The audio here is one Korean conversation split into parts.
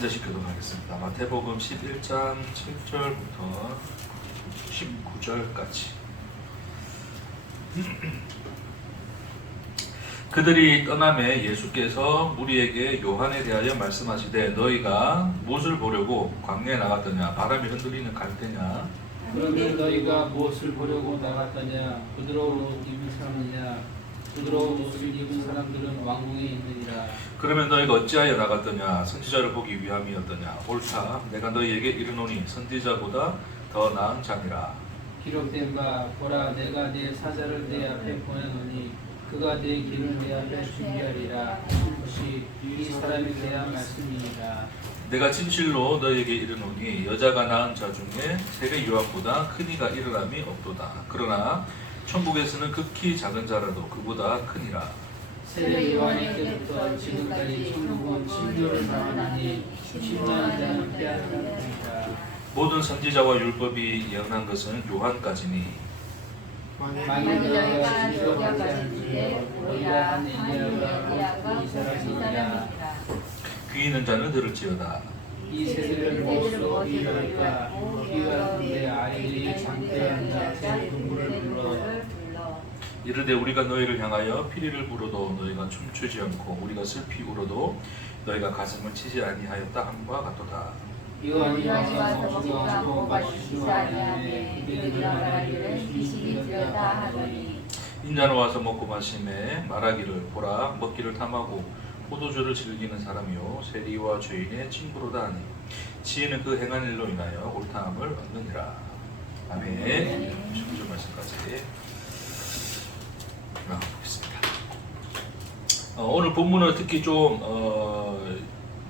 앉아시키도록 하겠습니다. 마태복음 11장 7절부터 19절까지. 그들이 떠남에 예수께서 무리에게 요한에 대하여 말씀하시되 너희가 무엇을 보려고 광야에 나갔더냐? 바람이 흔들리는 갈대냐? 그런데 너희가 무엇을 보려고 나갔더냐? 부드러운 옷 입은 사람이냐? 부드러운 옷을 입은 사람들은 왕궁에 있느니라. 그러면 너희가 어찌하여 나갔더냐? 선지자를 보기 위함이었더냐? 옳다. 내가 너희에게 이르노니 선지자보다 더 나은 자니라. 기록된 바 보라 내가 내 사자를 내 앞에 보내노니 그가 내 길을 내 앞에 준비하리라. 이것이 이 사람에 대한 말씀이니라. 내가 진실로 너희에게 이르노니 여자가 낳은 자 중에 세례 요한보다 큰 이가 일어남이 없도다. 그러나 천국에서는 극히 작은 자라도 그보다 크니라. 세례 요한의 때부터 지금까지 천국은 진노를 당하니 진노한 자는 빼앗는다. 모든 선지자와 율법이 예언한 것은 요한까지니 만일 너희가 진실로 하는데 너희가 한 엘리야가 이 사람이니라. 귀 있는 자는 들을지어다. 이 세대를 무엇으로 비유할까? 비유할 때 아이들이 잠들어 앉아 새 동물을 불러 이르되 우리가 너희를 향하여 피리를 불어도 너희가 춤추지 않고 우리가 슬피 울어도 너희가 가슴을 치지 아니하였다 함과 같도다. 요한이 와서 먹지도 않고 마시지도 아니하며 그들이 말하기를 비식이 되었다 하더니 인자는 와서 먹고 마심에 말하기를 보라 먹기를 탐하고 포도주를 즐기는 사람이요 세리와 죄인의 친구로다 하니 지혜는 그 행한 일로 인하여 옳다함을 얻느니라. 아멘. 19절 말씀까지 보겠습니다. 오늘 본문은 특히 좀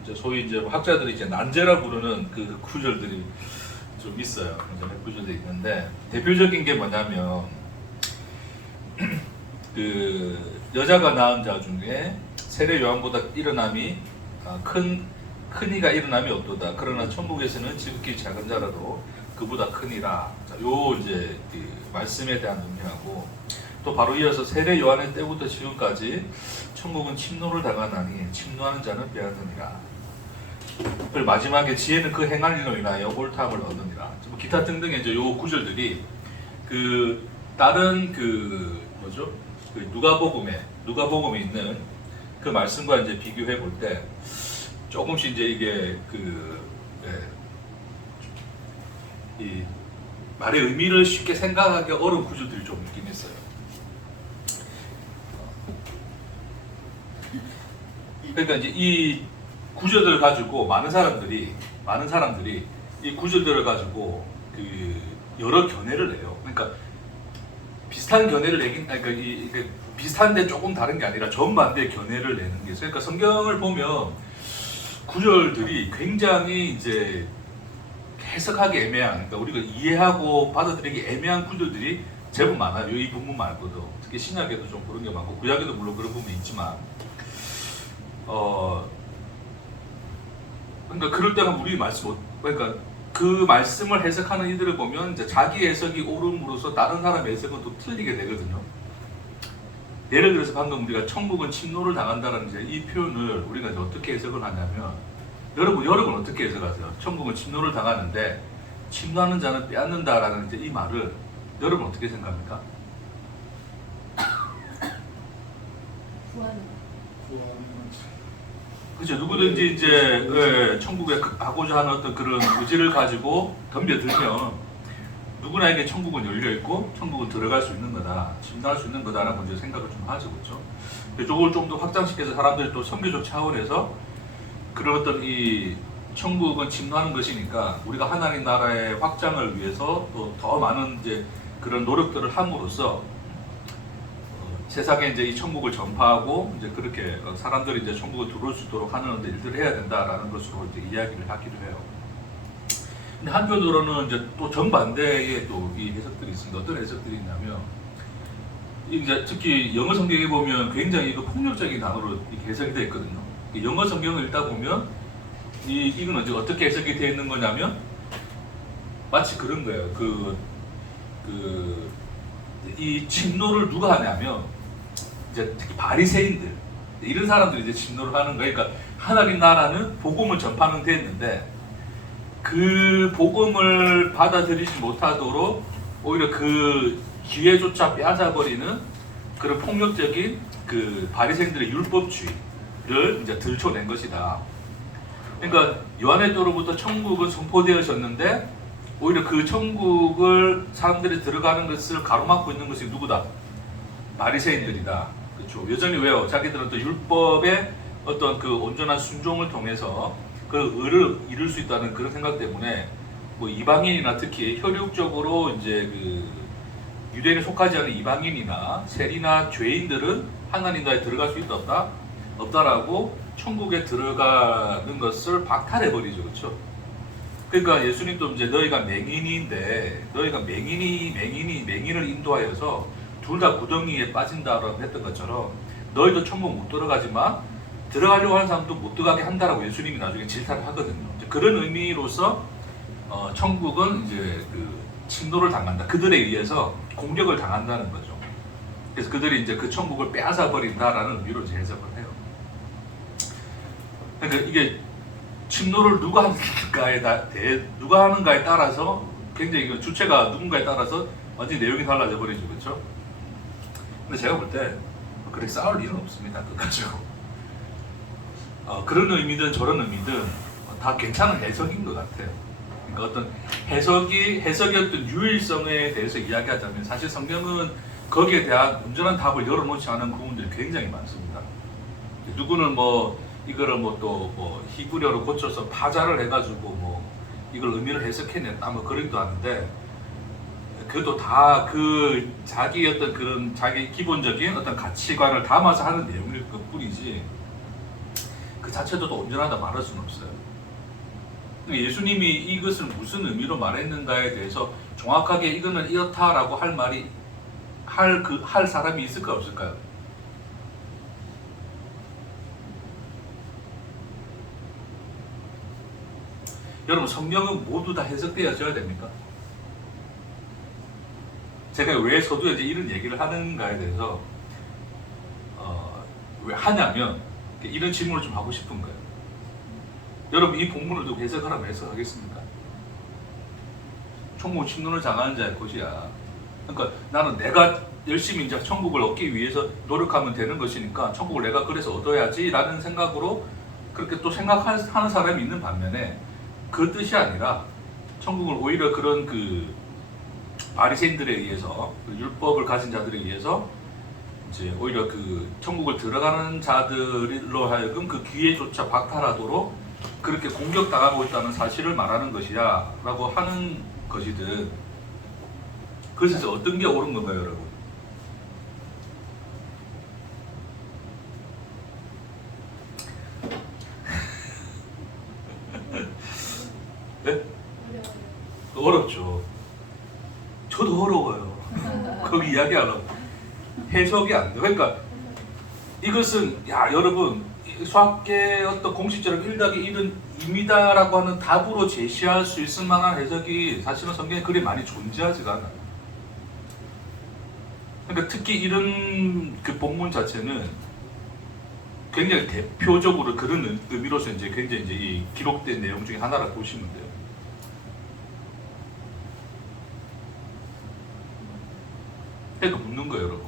이제 소위 이제 학자들이 이제 난제라 부르는 그 구절들이 좀 있어요. 이제 몇 구절들이 있는데 대표적인 게 뭐냐면 그 여자가 낳은 자 중에 세례 요한보다 일어남이 큰 이가 일어남이 없도다. 그러나 천국에서는 지극히 작은 자라도 그보다 크니라. 자, 요 이제 그 말씀에 대한 의미하고 또 바로 이어서 세례 요한의 때부터 지금까지 천국은 침노를 당하나니 침노하는 자는 빼앗느니라. 그리고 마지막에 지혜는 그 행한 일로 인하여 옳다함을 얻느니라. 기타 등등의 이제 요 구절들이 그 다른 그 뭐죠? 그 누가복음에 있는 그 말씀과 이제 비교해 볼 때 조금씩 이제 이게 이 말의 의미를 쉽게 생각하기 어려운 구절들이 좀 있긴 있어요. 그러니까 이제 이 구절들을 가지고 많은 사람들이 이 구절들을 가지고 그 여러 견해를 내요. 그러니까 비슷한 견해를 내긴, 그러니까 이게 비슷한데 조금 다른 게 아니라 정반대의 견해를 내는 게 있어요. 그러니까 성경을 보면 구절들이 굉장히 이제 해석하기 애매한, 그러니까 우리가 이해하고 받아들이기 애매한 구절들이 제법 많아요. 이 부분 말고도 특히 신약에도 좀 그런 게 많고 구약에도 물론 그런 부분이 있지만, 그러니까 그럴 때는 우리 그러니까 그 말씀을 해석하는 이들을 보면 이제 자기 해석이 옳음으로써 다른 사람의 해석은 또 틀리게 되거든요. 예를 들어서 방금 우리가 천국은 침노를 당한다는 이제 이 표현을 우리가 이제 어떻게 해석을 하냐면 여러분 어떻게 해석하세요? 천국은 침노를 당하는데 침노하는 자는 빼앗는다라는 이제 이 말을 여러분 어떻게 생각합니까? 그렇죠. 누구든지 이제 천국에 가고자 하는 어떤 그런 의지를 가지고 덤벼들면 누구나에게 천국은 열려 있고 천국은 들어갈 수 있는 거다, 침노할 수 있는 거다라고 이제 생각을 좀 하죠, 그렇죠? 이걸 좀 더 확장시켜서 사람들이 또 선교적 차원에서 그런 어떤 이 천국은 침노하는 것이니까 우리가 하나님 나라의 확장을 위해서 또 더 많은 이제 그런 노력들을 함으로써 세상에 이제 이 천국을 전파하고 이제 그렇게 사람들이 이제 천국을 들어올 수 있도록 하는 일들을 해야 된다라는 것으로 이제 이야기를 하기도 해요. 근데 한편으로는 이제 또 정반대의 또 이 해석들이 있습니다. 어떤 해석들이 있냐면 이제 특히 영어 성경에 보면 굉장히 이거 폭력적인 단어로 이렇게 해석이 되어 있거든요. 영어 성경을 읽다 보면 이건 이제 어떻게 해석이 되어 있는 거냐면 마치 그런 거예요. 이 침노를 누가 하냐면 이제 특히 바리새인들, 이런 사람들이 이제 침노를 하는 거예요. 그러니까 하나님 나라는 복음을 전파는 됐는데 그 복음을 받아들이지 못하도록 오히려 그 기회조차 빼앗아버리는 그런 폭력적인 그 바리새인들의 율법주의를 이제 들춰낸 것이다. 그러니까 요한의 도로부터 천국은 선포되어졌는데 오히려 그 천국을 사람들이 들어가는 것을 가로막고 있는 것이 누구다? 바리새인들이다. 그렇죠. 여전히 왜요? 자기들은 또 율법의 어떤 그 온전한 순종을 통해서 그 의를 이룰 수 있다는 그런 생각 때문에 뭐 이방인이나 특히 혈육적으로 이제 그 유대인에 속하지 않은 이방인이나 세리나 죄인들은 하나님 나라에 들어갈 수 있다 없다? 없다라고 천국에 들어가는 것을 박탈해 버리죠. 그렇죠? 그러니까 예수님도 이제 너희가 맹인인데 너희가 맹인을 인도하여서 둘 다 구덩이에 빠진다라고 했던 것처럼 너희도 천국 못 들어가지만 들어가려고 하는 사람도 못 들어가게 한다라고 예수님이 나중에 질타를 하거든요. 그런 의미로서 천국은 이제 그 침노를 당한다. 그들에 의해서 공격을 당한다는 거죠. 그래서 그들이 이제 그 천국을 빼앗아 버린다라는 의미로 이제 해석을 해요. 그러니까 이게 침노를 누가 하는가에 따라서 굉장히 주체가 누군가에 따라서 완전히 내용이 달라져 버리죠. 그렇죠? 근데 제가 볼 때 그렇게 싸울 일은 없습니다. 그거 가지고. 그런 의미든 저런 의미든 다 괜찮은 해석인 것 같아요. 그러니까 어떤 해석의 어떤 유일성에 대해서 이야기하자면 사실 성경은 거기에 대한 온전한 답을 열어놓지 않은 부분들이 굉장히 많습니다. 누구는 뭐 이거를 뭐 또 뭐 히브리어로 고쳐서 파자를 해가지고 뭐 이걸 의미를 해석해냈다 뭐 그러기도 하는데 그것도 다 그 자기 어떤 그런 자기 기본적인 어떤 가치관을 담아서 하는 내용일 뿐이지 그 자체도 또 온전하다 말할 수는 없어요. 예수님이 이것을 무슨 의미로 말했는가에 대해서 정확하게 이거는 이렇다라고 할 말이 할 사람이 있을까 없을까요? 여러분 성경은 모두 다 해석되어져야 됩니까? 제가 왜 서두에 이제 이런 얘기를 하는가에 대해서 왜 하냐면 이런 질문을 좀 하고 싶은 거예요. 여러분 이 본문을 두고 해석하라면 해석하겠습니까? 천국 침노를 당하는 자의 것이야. 그러니까 나는 내가 열심히 이제 천국을 얻기 위해서 노력하면 되는 것이니까 천국을 내가 그래서 얻어야지라는 생각으로 그렇게 또 생각하는 사람이 있는 반면에 그 뜻이 아니라 천국을 오히려 그런 그 바리새인들에 의해서 율법을 가진 자들에 의해서 이제 오히려 그 천국을 들어가는 자들로 하여금 그 기회조차 박탈하도록 그렇게 공격당하고 있다는 사실을 말하는 것이야 라고 하는 것이든 그래서 어떤 게 옳은 건가요 여러분? 네? 어렵죠. 저도 어려워요. 거기 이야기하려고 해석이 안 돼. 그러니까 이것은 여러분 수학계 어떤 공식처럼 1+1은 2미다라고 하는 답으로 제시할 수 있을 만한 해석이 사실은 성경에 그리 많이 존재하지가 않아요. 그러니까 특히 이런 그 본문 자체는 굉장히 대표적으로 그런 의미로서 이제 굉장히 이제 이 기록된 내용 중에 하나라고 보시면 돼요. 그러니까 묻는 거예요, 여러분.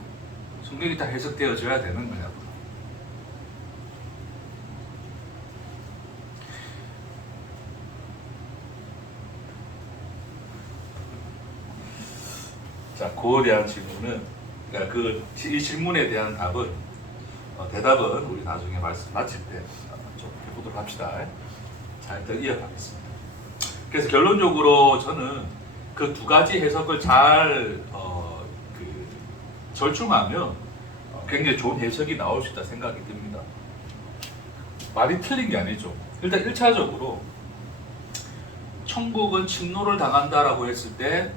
성경이 다 해석되어져야 되는 거냐고. 자, 그에 대한 질문은, 그러니까 이 질문에 대한 답은, 대답은 우리 나중에 말씀 마칠 때 좀 해보도록 합시다. 자, 일단 이어가겠습니다. 그래서 결론적으로 저는 그 두 가지 해석을 잘 절충하면 굉장히 좋은 해석이 나올 수 있다 생각이 듭니다. 말이 틀린 게 아니죠. 일단 1차적으로 천국은 침노를 당한다라고 했을 때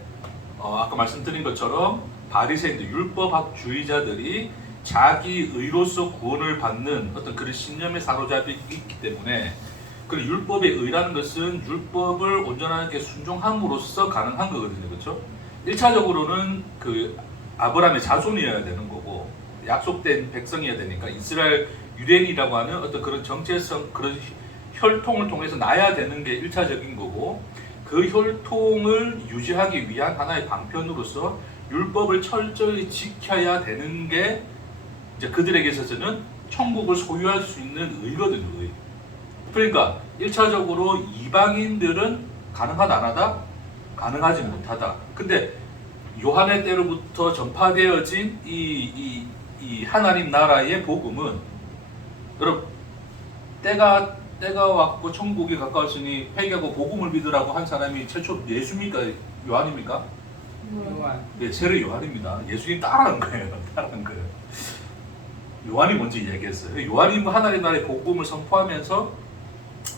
아까 말씀드린 것처럼 바리새인들 율법주의자들이 자기 의로서 구원을 받는 어떤 그런 신념에 사로잡혀 있기 때문에 그 율법의 의라는 것은 율법을 온전하게 순종함으로써 가능한 거거든요. 그렇죠? 1차적으로는 그 아브라함의 자손이어야 되는 거고 약속된 백성이어야 되니까 이스라엘 유대인이라고 하는 어떤 그런 정체성, 그런 혈통을 통해서 나야 되는 게 1차적인 거고, 그 혈통을 유지하기 위한 하나의 방편으로서 율법을 철저히 지켜야 되는 게 이제 그들에게 있어서는 천국을 소유할 수 있는 의거든요. 의. 그러니까 1차적으로 이방인들은 가능하다 안 하다? 가능하지 못하다. 근데 요한의 때로부터 전파되어진 이 하나님 나라의 복음은, 여러분, 때가 왔고 천국이 가까웠으니 회개하고 복음을 믿으라고 한 사람이 최초 예수입니까? 요한입니까? 요한. 네, 세례 요한입니다. 예수님 따라한 거예요. 따라한 거예요. 요한이 먼저 얘기했어요. 요한이 하나님 나라의 복음을 선포하면서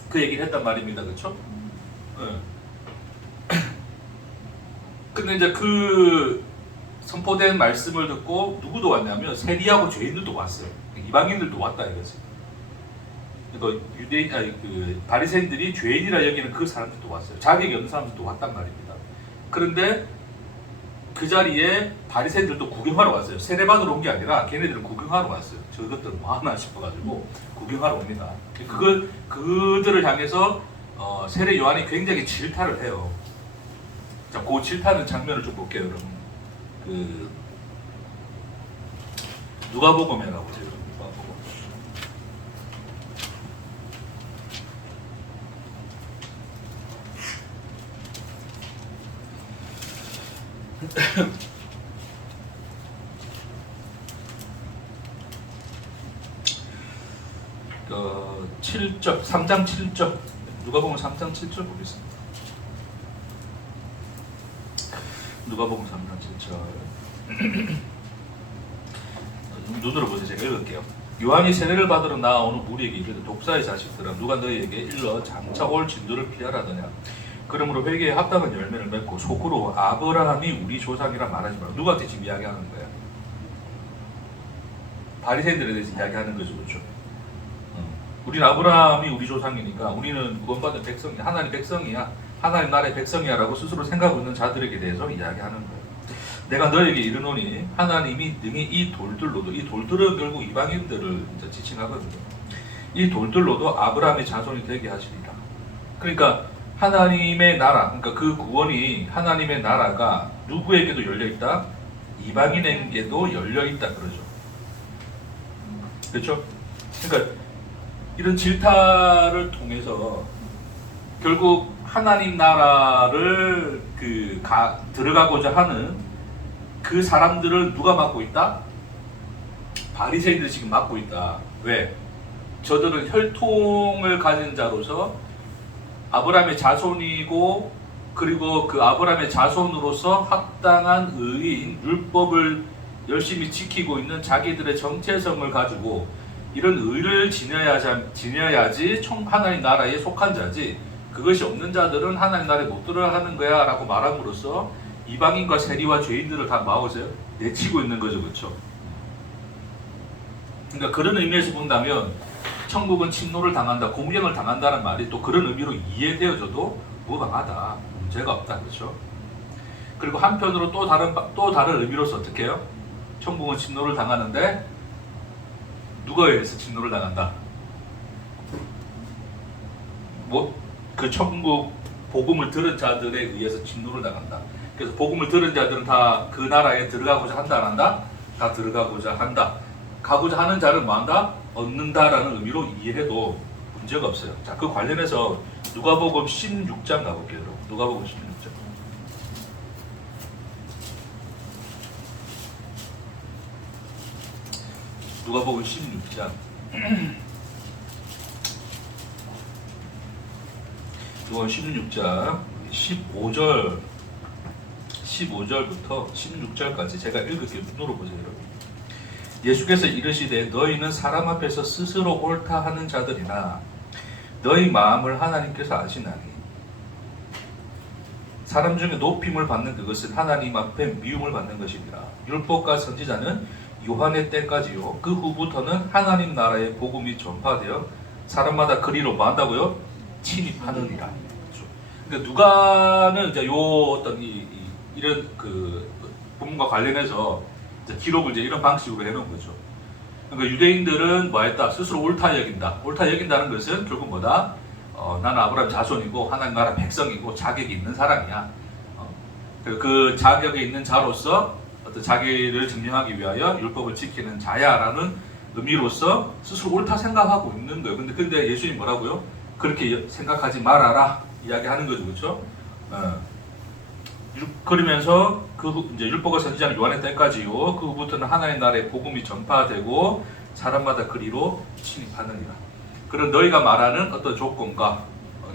그 얘기를 했단 말입니다. 그렇죠? 네. 근데 이제 그 선포된 말씀을 듣고 누구도 왔냐면 세리하고 죄인들도 왔어요. 이방인들도 왔다 이거지. 그러니까 유대인, 그 바리새인들이 죄인이라 여기는 그 사람들도 왔어요. 자격이 없는 사람들도 왔단 말입니다. 그런데 그 자리에 바리새인들도 구경하러 왔어요. 세례받으러 온 게 아니라 걔네들은 구경하러 왔어요. 저것들은 뭐 하나 싶어가지고 구경하러 옵니다. 그들을 향해서 세례 요한이 굉장히 질타를 해요. 자, 그 질타하는 장면을 좀 볼게요, 여러분. 그 누가복음이라고 보세요. 누가복음. 그 7절, 3장 7절. 누가복음 3장 7절 보겠습니다. 누가복음 3장 7절. 눈으로 보세요. 제가 읽을게요. 요한이 세례를 받으러 나오는 무리에게 이르되 독사의 자식들아 누가 너희에게 일러 장차 올 진노를 피하라더냐. 그러므로 회개에 합당한 열매를 맺고 속으로 아브라함이 우리 조상이라 말하지 말라. 누구한테 지금 이야기하는 거야? 바리새인들에 대해서 이야기하는 거죠. 그렇죠? 우리는 아브라함이 우리 조상이니까 우리는 구원받은 백성이야. 하나님 백성이야. 하나님 나라의 백성이야 라고 스스로 생각하고 있는 자들에게 대해서 이야기하는 거예요. 내가 너에게 이르노니 하나님이 능히 이 돌들로도, 이 돌들은 결국 이방인들을 이제 지칭하거든요. 이 돌들로도 아브라함의 자손이 되게 하시리라. 그러니까 하나님의 나라, 그러니까 그 구원이 하나님의 나라가 누구에게도 열려있다? 이방인에게도 열려있다 그러죠. 그렇죠? 그러니까 이런 질타를 통해서 결국 하나님 나라를 들어가고자 하는 그 사람들을 누가 맡고 있다? 바리새인들이 지금 맡고 있다. 왜? 저들은 혈통을 가진 자로서 아브라함의 자손이고, 그리고 그 아브라함의 자손으로서 합당한 의인, 율법을 열심히 지키고 있는 자기들의 정체성을 가지고 이런 의를 지녀야지 하나님 나라에 속한 자지, 그것이 없는 자들은 하나님 나라에 못 들어가는 거야 라고 말함으로써 이방인과 세리와 죄인들을 다 마오세요? 내치고 있는 거죠. 그렇죠? 그러니까 그런 의미에서 본다면 천국은 침노를 당한다, 공경을 당한다는 말이 또 그런 의미로 이해되어져도 무방하다, 문제가 없다. 그렇죠? 그리고 한편으로 또 다른 의미로서 어떻게 해요? 천국은 침노를 당하는데 누가 의해서 침노를 당한다? 그 천국 복음을 들은 자들에 의해서 침노를 당한다. 그래서 복음을 들은 자들은 다 그 나라에 들어가고자 한다, 안 한다? 다 들어가고자 한다. 가고자 하는 자를 뭐한다? 얻는다라는 의미로 이해해도 문제가 없어요. 자, 그 관련해서 누가복음 16장 가볼게요. 누가복음 16장. 누가복음 16장. 누가복음 16장 15절부터 16절까지 제가 읽을게요. 눈으로 보세요, 여러분. 예수께서 이르시되 너희는 사람 앞에서 스스로 옳다 하는 자들이나 너희 마음을 하나님께서 아시나니 사람 중에 높임을 받는 그것은 하나님 앞에 미움을 받는 것이니라. 율법과 선지자는 요한의 때까지요, 그 후부터는 하나님 나라의 복음이 전파되어 사람마다 그리로 뭐한다고요? 침입하느니라. 그러니까 누가는 이제 요 어떤 이런 그 본문과 관련해서 기록을 이제 이런 방식으로 해놓은 거죠. 그러니까 유대인들은 뭐 했다? 스스로 옳다 여긴다. 옳다 여긴다는 것은 결국 뭐다? 나는 아브라함 자손이고 하나님 나라 백성이고 자격이 있는 사람이야. 그 자격이 있는 자로서 어떤 자기를 증명하기 위하여 율법을 지키는 자야라는 의미로서 스스로 옳다 생각하고 있는 거예요. 근데 예수님 뭐라고요? 그렇게 생각하지 말아라 이야기하는 거죠, 그렇죠? 그러면서 이제 율법과 선지자는 요한의 때까지요. 그 후부터는 하나님 나라의 복음이 전파되고 사람마다 그리로 침입하느니라. 그런 너희가 말하는 어떤 조건과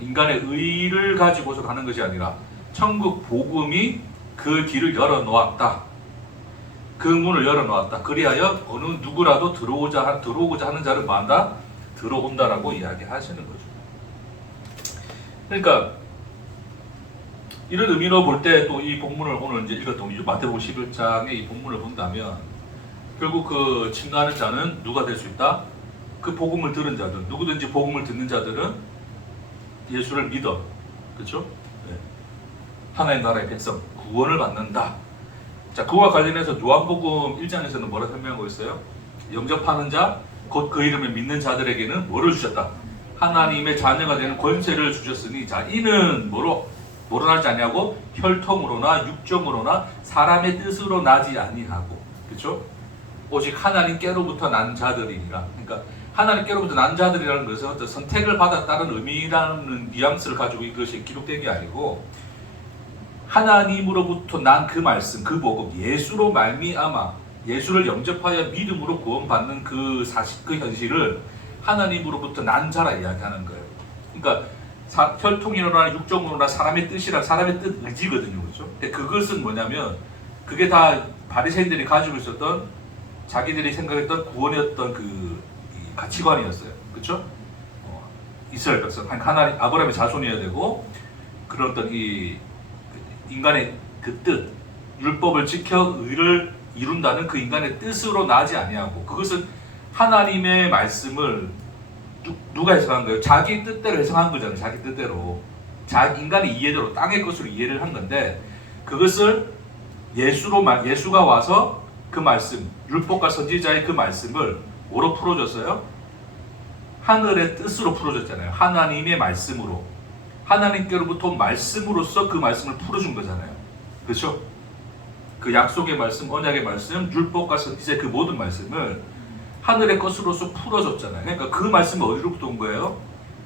인간의 의를 가지고서 가는 것이 아니라 천국 복음이 그 길을 열어놓았다. 그 문을 열어놓았다. 그리하여 어느 누구라도 들어오고자 하는 자를 만다 들어온다라고 이야기하시는 거죠. 그러니까 이런 의미로 볼 때 또 이 본문을 오늘 이제 읽었던 마태복음 11장의 이 본문을 본다면 결국 그 침노하는 자는 누가 될 수 있다? 그 복음을 들은 자들, 누구든지 복음을 듣는 자들은 예수를 믿어, 그렇죠? 네. 하나님 나라의 백성 구원을 받는다. 자, 그와 관련해서 요한복음 1장에서는 뭐라 설명하고 있어요? 영접하는 자, 곧 그 이름을 믿는 자들에게는 뭐를 주셨다? 하나님의 자녀가 되는 권세를 주셨으니, 자, 이는 뭐로 나지 아니하고 혈통으로나 육정으로나 사람의 뜻으로 나지 아니하고, 그렇죠? 오직 하나님께로부터 난 자들이니라. 그러니까 하나님께로부터 난 자들이라는 것은 어떤 선택을 받았다는 의미라는 뉘앙스를 가지고 이것이 기록된 게 아니고, 하나님으로부터 난 그 말씀, 그 복음, 예수로 말미암아 예수를 영접하여 믿음으로 구원받는 그 사실, 그 현실을 하나님으로부터 난 자라 이야기하는 거예요. 그러니까 혈통이로나 육정으로나 사람의 뜻이라 사람의 뜻 의지거든요, 그렇죠? 근데 그것은 뭐냐면 그게 다 바리새인들이 가지고 있었던 자기들이 생각했던 구원의 어떤 그 가치관이었어요, 그렇죠? 이스라엘 백성, 하나님 아브라함의 자손이어야 되고 그런 어떤 이 인간의 그 뜻, 율법을 지켜 의를 이룬다는 그 인간의 뜻으로 나지 아니하고, 그것은 하나님의 말씀을 누가 해석한 거예요? 자기 뜻대로 해석한 거잖아요. 자기 뜻대로, 인간의 이해대로 땅의 것으로 이해를 한 건데, 그것을 예수가 와서 그 말씀, 율법과 선지자의 그 말씀을 뭐로 풀어줬어요? 하늘의 뜻으로 풀어줬잖아요. 하나님의 말씀으로, 하나님께로부터 말씀으로써 그 말씀을 풀어준 거잖아요. 그렇죠? 그 약속의 말씀, 언약의 말씀, 율법과 선지자의 그 모든 말씀을 하늘의 것으로서 풀어줬잖아요. 그러니까 그 말씀은 어디로부터 온 거예요?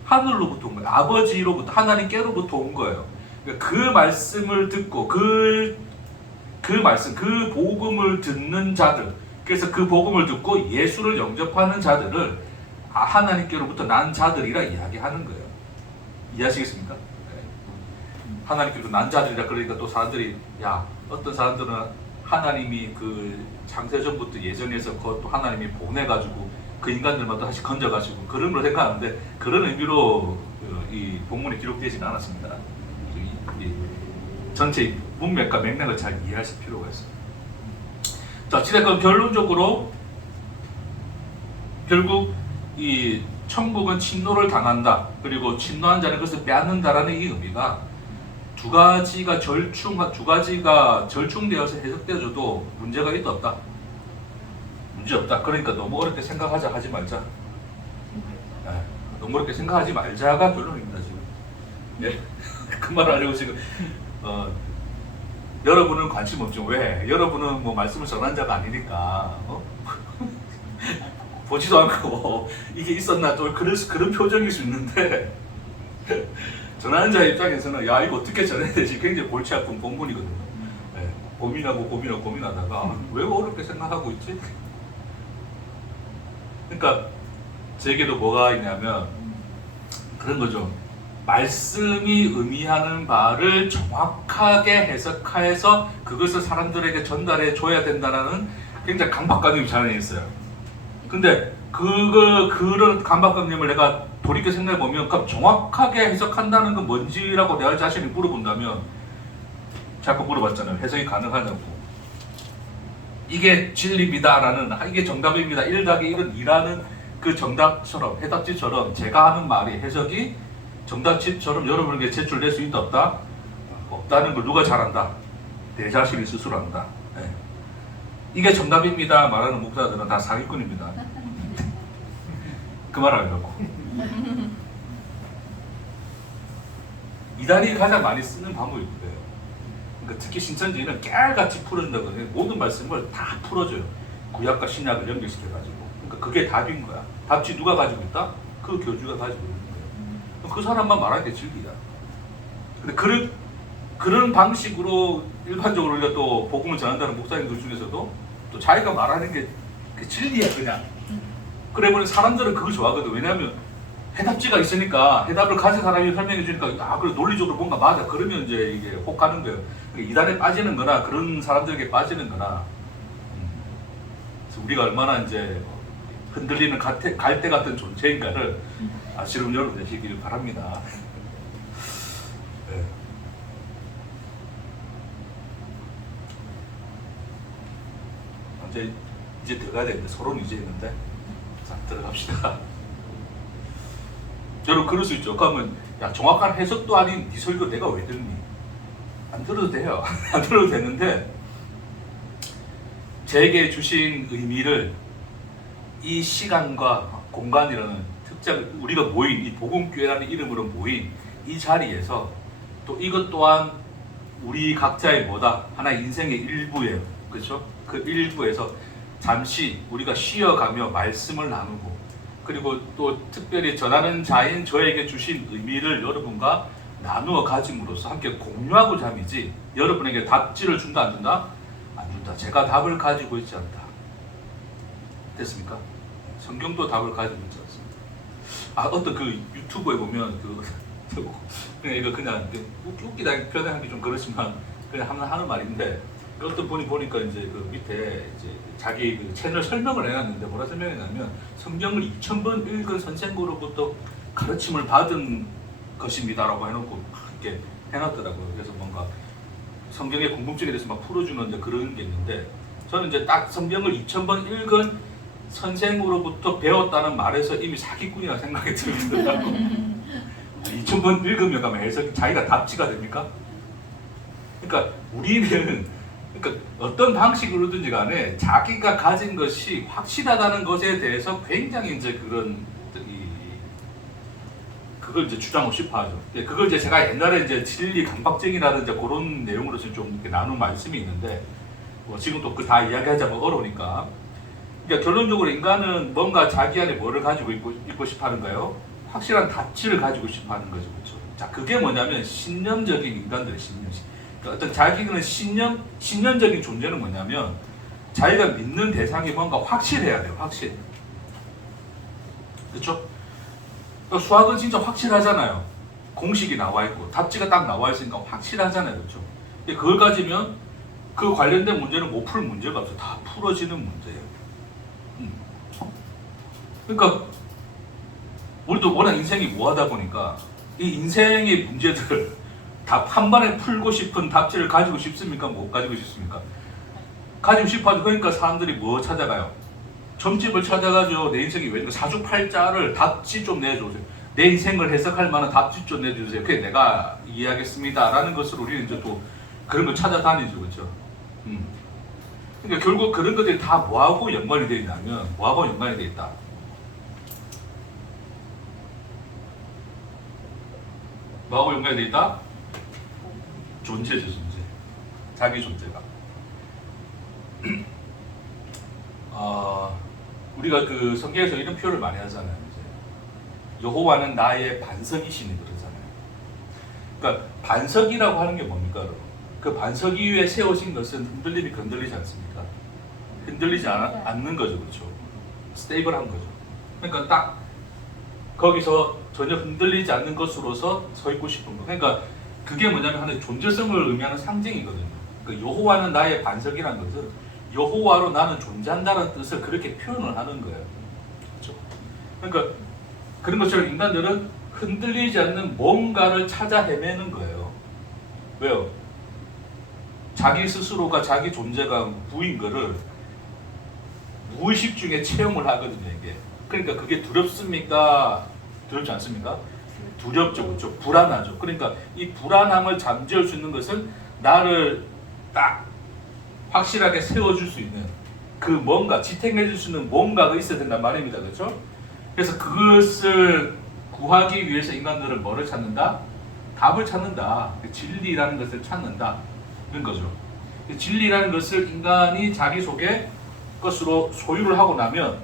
하늘로부터 온 거예요. 아버지로부터, 하나님께로부터 온 거예요. 그러니까 그 말씀을 듣고 그 말씀, 그 복음을 듣는 자들, 그래서 그 복음을 듣고 예수를 영접하는 자들을 하나님께로부터 난 자들이라 이야기하는 거예요. 이해하시겠습니까? 네. 하나님께로부터 난 자들이라 그러니까 또 사람들이, 어떤 사람들은 하나님이 그 창세전부터 예정해서 그것도 하나님이 보내가지고 그 인간들만 또 다시 건져가지고 그런 걸 생각하는데, 그런 의미로 이 본문에 기록되지는 않았습니다. 이 전체 문맥과 맥락을 잘 이해하실 필요가 있어요. 자, 그럼 결론적으로 결국 이 천국은 침노를 당한다, 그리고 침노한 자는 그것을 빼앗는다라는 이 의미가 두 가지가 절충되어서 해석되어져도 문제가 있다 없다? 문제 없다. 그러니까 너무 어렵게 생각하자 하지 말자. 너무 어렵게 생각하지 말자가 결론입니다, 지금. 예. 그 말을 하려고 지금 여러분은 관심 없죠. 왜? 여러분은 뭐 말씀을 전한 자가 아니니까. 보지도 않고 이게 있었나 또 그런 표정일 수 있는데, 전하는 자 입장에서는 이거 어떻게 전해야 되지? 굉장히 골치 아픈 본문이거든요. 네, 고민하다가 왜 어렵게 생각하고 있지? 그러니까 제게도 뭐가 있냐면 그런 거죠. 말씀이 의미하는 바를 정확하게 해석해서 그것을 사람들에게 전달해 줘야 된다는 굉장히 강박관념이 자리에 있어요. 근데 그런 강박관념을 내가 돌이켜 생각해보면, 그럼 정확하게 해석한다는 건 뭔지라고 내 자신이 물어본다면, 자꾸 물어봤잖아요. 해석이 가능하냐고. 이게 진리입니다라는, 이게 정답입니다. 1+1은 2라는 그 정답처럼, 해답지처럼 제가 하는 말이 해석이 정답집처럼 여러분에게 제출될 수 있다 없다? 없다는 걸 누가 잘한다? 내 자신이 스스로 한다. 네. 이게 정답입니다 말하는 목사들은 다 사기꾼입니다. 그 말 하려고. 이단이 가장 많이 쓰는 방법이 그래요. 그러니까 특히 신천지는 깨알같이 풀어준다고 해요. 모든 말씀을 다 풀어줘요. 구약과 신약을 연결시켜가지고. 그러니까 그게 답인 거야. 답지 누가 가지고 있다? 그 교주가 가지고 있는 거예요. 그 사람만 말하는 게 진리야. 근데 그런 방식으로 일반적으로 우리가 또 복음을 전한다는 목사님들 중에서도 또 자기가 말하는 게 그 진리야 그냥. 그래 보니 사람들은 그걸 좋아하거든. 왜냐하면 해답지가 있으니까 해답을 가진 사람이 설명해 주니까 아 그래 논리적으로 뭔가 맞아. 그러면 이제 이게 혹하는 거예요. 이단에 빠지는 거나 그런 사람들에게 빠지는 거나 그래서 우리가 얼마나 이제 흔들리는 갈대 같은 존재인가를 아시는 여러분 되시길 바랍니다. 네. 이제 들어가야 되는데 서로는 이제 있는데 자 들어갑시다. 여러분 그럴 수 있죠. 그러면 야 정확한 해석도 아닌 네 설교 내가 왜 듣니? 안 들어도 돼요. 안 들어도 되는데 제게 주신 의미를 이 시간과 공간이라는 특정 우리가 모인 이 복음교회라는 이름으로 모인 이 자리에서 또 이것 또한 우리 각자의 뭐다 하나의 인생의 일부예요. 그렇죠? 그 일부에서 잠시 우리가 쉬어가며 말씀을 나누고 그리고 또 특별히 전하는 자인 저에게 주신 의미를 여러분과 나누어 가짐으로써 함께 공유하고자 함이지 여러분에게 답지를 준다 안 준다? 안 준다. 제가 답을 가지고 있지 않다. 됐습니까? 성경도 답을 가지고 있지 않습니다. 아 어떤 그 유튜브에 보면 그냥 이거 그냥 웃기다 표현하기 좀 그렇지만 그냥 하는 말인데 어떤 분이 보니까 이제 그 밑에 이제 자기 그 채널 설명을 해놨는데 뭐라 설명했냐면 성경을 2000번 읽은 선생으로부터 가르침을 받은 것입니다라고 해놓고 이렇게 해놨더라고요. 그래서 뭔가 성경의 궁금증에 대해서 막 풀어주는 이제 그런 게 있는데 저는 이제 딱 성경을 2000번 읽은 선생으로부터 배웠다는 말에서 이미 사기꾼이라는 생각이 들더라고. 2000번 읽으면 가면 해석이 자기가 답지가 됩니까? 그러니까 우리는 그러니까 어떤 방식으로든지 간에 자기가 가진 것이 확실하다는 것에 대해서 굉장히 이제 그걸 이제 주장을 싶어하죠. 그걸 이제 제가 옛날에 이제 진리 강박증이라든지 그런 내용으로서 좀 이렇게 나눈 말씀이 있는데 지금 또 그 다 이야기하자면 어려우니까. 그러니까 결론적으로 인간은 뭔가 자기 안에 뭐를 가지고 있고 싶어하는가요? 확실한 가치를 가지고 싶어하는 거죠, 그렇죠? 자, 그게 뭐냐면 신념적인 인간들의 신념식. 어떤 자기는 신념적인 존재는 뭐냐면 자기가 믿는 대상이 뭔가 확실해야 돼요. 확실. 그렇죠? 수학은 진짜 확실하잖아요. 공식이 나와 있고 답지가 딱 나와 있으니까 확실하잖아요. 그렇죠? 그걸 가지면 그 관련된 문제는 못 풀 문제가 없어요. 다 풀어지는 문제예요. 그러니까 우리도 워낙 인생이 모하다 보니까 이 인생의 문제들을 답 한 번에 풀고 싶은 답지를 가지고 싶습니까? 못 가지고 싶습니까? 가지고 싶어도 그러니까 사람들이 뭐 찾아가요? 점집을 찾아가죠. 내 인생이 왜 사주팔자를 답지 좀 내주세요. 내 인생을 해석할 만한 답지 좀 내주세요. 그게 내가 이해하겠습니다라는 것을 우리는 이제 또 그런 걸 찾아다니죠, 그렇죠? 그러니까 결국 그런 것들이 다 뭐하고 연관이 되어 있냐면 뭐하고 연관이 되어 있다. 뭐하고 연관이 되어 있다? 존재죠, 존재. 자기 존재가. 우리가 그 성경에서 이런 표현을 많이 하잖아요. 이제 여호와는 나의 반석이시니 그러잖아요. 그러니까 반석이라고 하는 게 뭡니까, 여러분? 그 반석 위에 세워진 것은 흔들림이 건들리지 않습니까? 흔들리지 않는 거죠, 그렇죠? 스테이블한 거죠. 그러니까 딱 거기서 전혀 흔들리지 않는 것으로서 서 있고 싶은 거. 그러니까 그게 뭐냐면 하나의 존재성을 의미하는 상징이거든요. 그 여호와는 나의 반석이라는 것은 여호와로 나는 존재한다는 뜻을 그렇게 표현을 하는 거예요. 그렇죠? 그러니까 그런 것처럼 인간들은 흔들리지 않는 뭔가를 찾아 헤매는 거예요. 왜요? 자기 스스로가 자기 존재가 무인 거를 무의식 중에 체험을 하거든요, 이게. 그러니까 그게 두렵습니까? 두렵지 않습니까? 두렵죠, 그렇죠? 불안하죠. 그러니까 이 불안함을 잠재울 수 있는 것은 나를 딱 확실하게 세워줄 수 있는 그 뭔가, 지탱해줄 수 있는 뭔가가 있어야 된단 말입니다, 그렇죠? 그래서 그것을 구하기 위해서 인간들은 뭐를 찾는다? 답을 찾는다. 진리라는 것을 찾는다. 이런 거죠. 진리라는 것을 인간이 자기 속에 것으로 소유를 하고 나면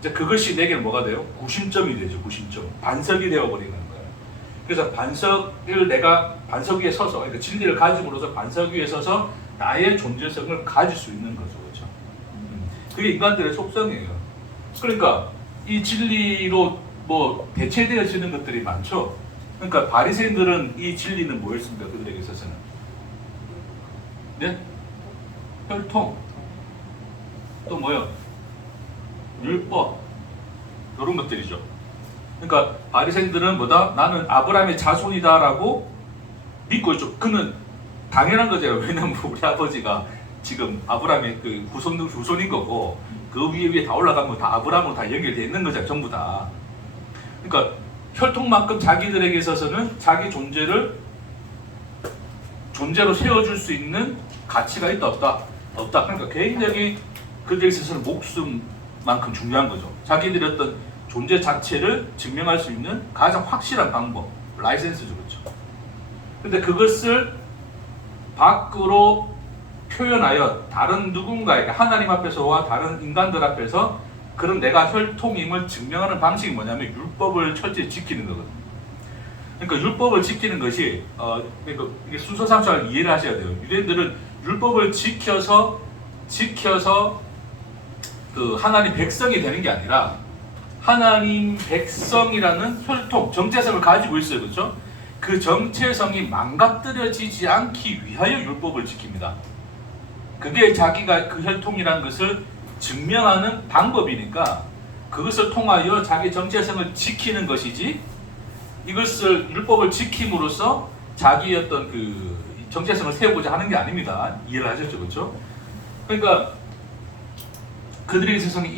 이제 그것이 내게는 뭐가 돼요? 구심점이 되죠. 구심점. 반석이 되어버리는 거예요. 그래서 반석을 내가 반석 위에 서서, 그러니까 진리를 가짐으로써 반석 위에 서서 나의 존재성을 가질 수 있는 거죠. 그렇죠? 그게 인간들의 속성이에요. 그러니까 이 진리로 뭐 대체되어지는 것들이 많죠. 그러니까 바리새인들은 이 진리는 뭐였습니까? 그들에게 있어서는 네? 혈통, 또 뭐요? 율법, 이런 것들이죠. 그러니까 바리새인들은 뭐다? 나는 아브라함의 자손이다라고 믿고 있죠. 그는 당연한 거죠. 왜냐면 우리 아버지가 지금 아브라함의 그 후손인 거고, 그 위에 다 올라가면 다 아브라함으로 다 연결되어 있는 거죠. 전부 다. 그러니까 혈통만큼 자기들에게 있어서는 자기 존재로 세워줄 수 있는 가치가 있다 없다? 없다. 그러니까 굉장히 그들에게 있어서는 목숨만큼 중요한 거죠. 자기들의 어떤 존재 자체를 증명할 수 있는 가장 확실한 방법, 라이센스죠. 그렇죠. 근데 그것을 밖으로 표현하여 다른 누군가에게, 하나님 앞에서와 다른 인간들 앞에서 그런 내가 혈통임을 증명하는 방식이 뭐냐면 율법을 철저히 지키는 거거든요. 그러니까 율법을 지키는 것이 그러니까 이게 순서상 잘 이해를 하셔야 돼요. 유대인들은 율법을 지켜서 그 하나님 백성이 되는 게 아니라 하나님 백성이라는 혈통, 정체성을 가지고 있어요. 그렇죠? 그 정체성이 망가뜨려지지 않기 위하여 율법을 지킵니다. 그게 자기가 그 혈통이라는 것을 증명하는 방법이니까 그것을 통하여 자기 정체성을 지키는 것이지, 이것을 율법을 지킴으로써 자기의 어떤 그 정체성을 세우고자 하는 게 아닙니다. 이해를 하셨죠? 그렇죠? 그러니까 그들에게 있어서는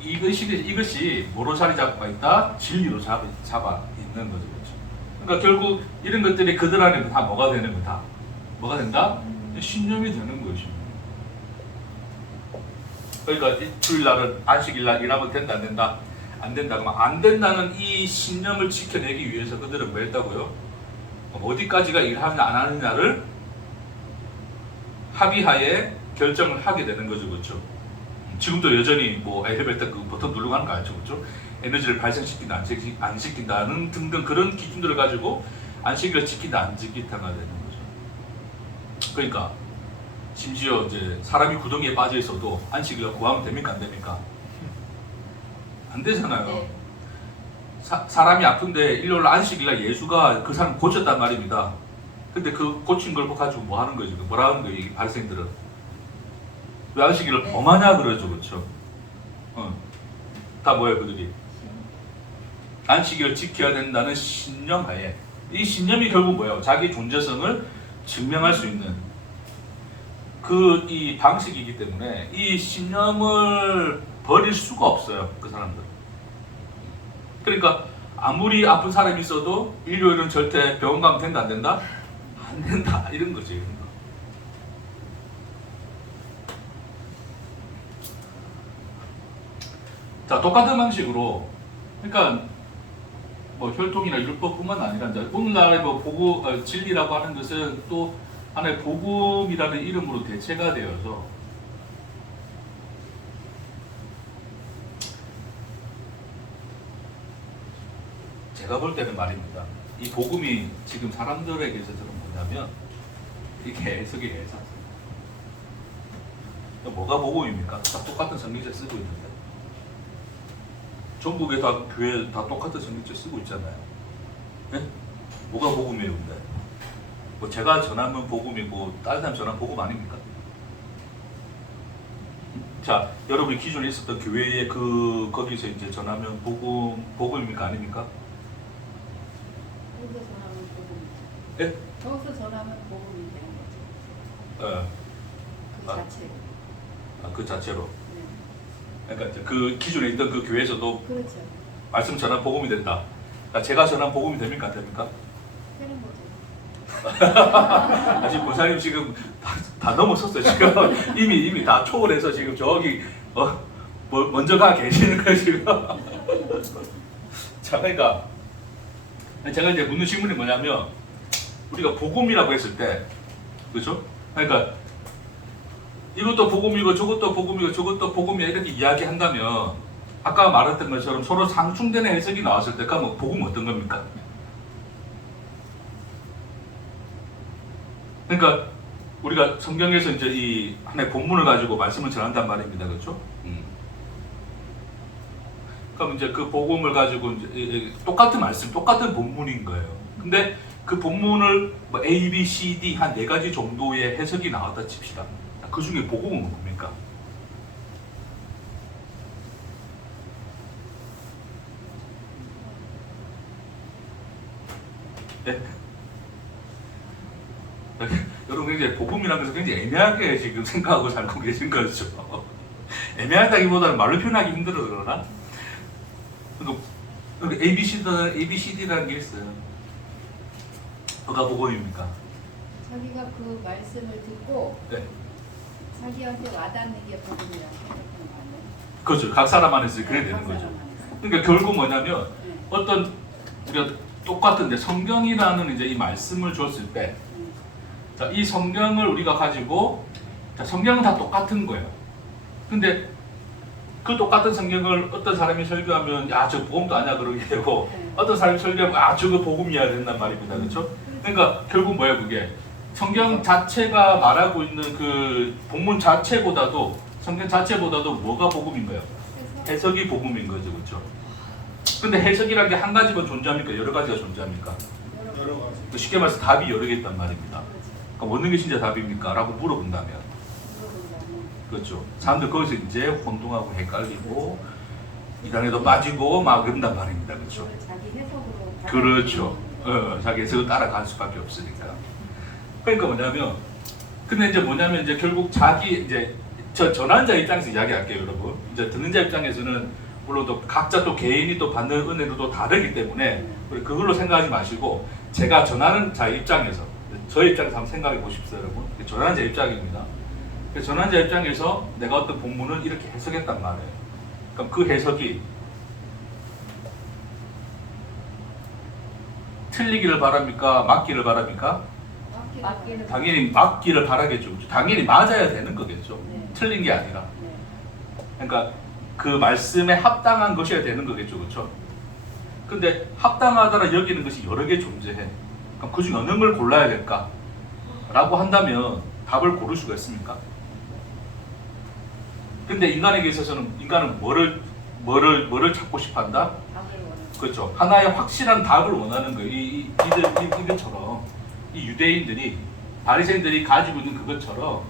이것이 뭐로 자리 잡고 있다? 진리로 잡아 있는 거죠. 그렇죠? 그러니까 결국 이런 것들이 그들 안에 다 뭐가 되는 거다? 뭐가 된다? 신념이 되는 거예요. 그러니까 주일날은 안식일날 일하면 된다 안 된다? 안 된다. 그러면 안 된다는 이 신념을 지켜내기 위해서 그들은 뭐 했다고요? 어디까지가 일하느냐 안 하느냐를 합의하에 결정을 하게 되는 거죠. 그렇죠? 지금도 여전히 뭐 엘리베이터 그 버튼 누르고 하는 거 알죠? 그렇죠? 에너지를 발생시킨다 안 시킨다는 등등 그런 기준들을 가지고 안식일을 지킨다 안 지킨다가 되는 거죠. 그러니까 심지어 이제 사람이 구덩이에 빠져 있어도 안식일을 구하면 됩니까 안 됩니까? 안 되잖아요. 네. 사람이 아픈데 일요일 안식일날 예수가 그 사람 고쳤단 말입니다. 근데 그 고친 걸 가지고 뭐 하는 거예요? 지금 뭐라 하는 거예요? 이 바리새인들은 왜 안식일을 범하냐 그러죠. 그렇죠? 다 뭐예요 그들이? 안식일을 지켜야 된다는 신념하에, 이 신념이 결국 뭐예요? 자기 존재성을 증명할 수 있는 이 방식이기 때문에 이 신념을 버릴 수가 없어요. 그 사람들. 그러니까 아무리 아픈 사람이 있어도 일요일은 절대 병원 가면 된다 안 된다? 안 된다. 이런 거지. 이런 거. 자, 똑같은 방식으로 그러니까 뭐 혈통이나 율법뿐만 아니라 이제 오늘날의 뭐 진리라고 하는 것은 또 하나의 복음이라는 이름으로 대체가 되어서 제가 볼 때는 말입니다. 이 복음이 지금 사람들에게 있어서는 뭐냐면 이게 해석이 해석. 뭐가 복음입니까? 다 똑같은 성경책 쓰고 있는데 전국에 다 교회 다 똑같은 성경책 쓰고 있잖아요. 네? 뭐가 복음이에요, 근데? 뭐 제가 전하면 복음이고 다른 사람 전하면 복음 아닙니까? 자, 여러분이 기존에 있었던 교회에 거기서 이제 전하면 복음입니까 아닙니까? 거기서 전하면 복음이. 예? 거기서 전하면 복음이 되는 거죠. 예. 그 자체로. 그 자체로. 네. 그러니까 그 기존에 있던 그 교회에서도 그렇죠. 말씀 전하면 복음이 된다. 그러니까 제가 전하면 복음이 됩니까 안 됩니까? 되는 거죠. 지금 권사님 지금 다 넘어섰어요. 지금 이미 다 초월해서 지금 저기 먼저 가 계시는 거예요 지금. 자, 그러니까 제가 이제 묻는 질문이 뭐냐면 우리가 복음이라고 했을 때, 그렇죠? 그러니까 이것도 복음이고 저것도 복음이고 저것도 복음이야 이렇게 이야기한다면 아까 말했던 것처럼 서로 상충되는 해석이 나왔을 때 그러면 복음 어떤 겁니까? 그러니까 우리가 성경에서 이제 이 하나의 본문을 가지고 말씀을 전한단 말입니다, 그렇죠? 그럼 이제 그 복음을 가지고 이제 똑같은 말씀, 똑같은 본문인 거예요. 근데 그 본문을 뭐 A, B, C, D 한 4가지 정도의 해석이 나왔다 칩시다. 그 중에 복음은 뭡니까? 네? 여러분 굉장히 복음이라는 것을 굉장히 애매하게 지금 생각하고 살고 계신 거죠. 애매하다기보다는 말로 표현하기 힘들어서 그러나? 그러니까 ABCD라는 게 있어요. 뭐가 복음입니까? 자기가 그 말씀을 듣고 네. 자기한테 와닿는 게 복음이라고 생각하는 거 아니에요? 그렇죠. 각 사람 안에서 그래야 되는 거죠. 그러니까 결국 뭐냐면 어떤 우리가 똑같은 이제 성경이라는 이제 이 말씀을 줬을 때, 자, 이 성경을 우리가 가지고, 자, 성경은 다 똑같은 거예요. 근데 그 똑같은 성경을 어떤 사람이 설교하면 야, 저 복음도 아니야 그러게 되고, 어떤 사람이 설교하면 아, 저거 복음이야 된단 말입니다. 그렇죠? 그러니까 결국 뭐예요, 그게? 성경 자체가 말하고 있는 그 본문 자체보다도, 성경 자체보다도 뭐가 복음인 거예요? 해석이 복음인 거죠. 그렇죠? 근데 해석이라는 게 한 가지만 존재합니까? 여러 가지가 존재합니까? 여러 가지. 쉽게 말해서 답이 여러 개 있단 말입니다. 그러니까 어느 게 진짜 답입니까? 라고 물어본다면, 그렇죠. 사람들 거기서 이제 혼동하고 헷갈리고 이단에도 빠지고 막 그런단 말입니다. 그렇죠. 자기 해석으로 그렇죠. 자기 해석을 따라갈 수밖에 없으니까. 그러니까 뭐냐면, 근데 이제 뭐냐면 이제 결국 자기 이제 저 전환자 입장에서 이야기할게요, 여러분. 이제 듣는 자 입장에서는 물론 또 각자 또 개인이 또 받는 은혜도 또 다르기 때문에 우리 그걸로 생각하지 마시고 제가 전하는 자 입장에서 저 입장에서 한번 생각해 보십시오, 여러분. 전하는 자 입장입니다. 전하는 자 입장에서 내가 어떤 본문을 이렇게 해석했단 말이에요. 그럼 그 해석이 틀리기를 바랍니까? 맞기를 바랍니까? 맞기는 당연히 맞기를 바라겠죠. 당연히 맞아야 되는 거겠죠. 네. 틀린 게 아니라. 네. 그러니까 그 말씀에 합당한 것이어야 되는 거겠죠. 그렇죠? 근데 합당하다라 여기는 것이 여러 개 존재해. 그럼 그 중에 어느 걸 골라야 될까? 라고 한다면 답을 고를 수가 있습니까? 근데 인간에게 있어서는 인간은 뭐를 찾고 싶어 한다? 답을 원하는 그렇죠. 하나의 확실한 답을 원하는 거예요. 이들처럼 이 유대인들이 바리새인들이 가지고 있는 그것처럼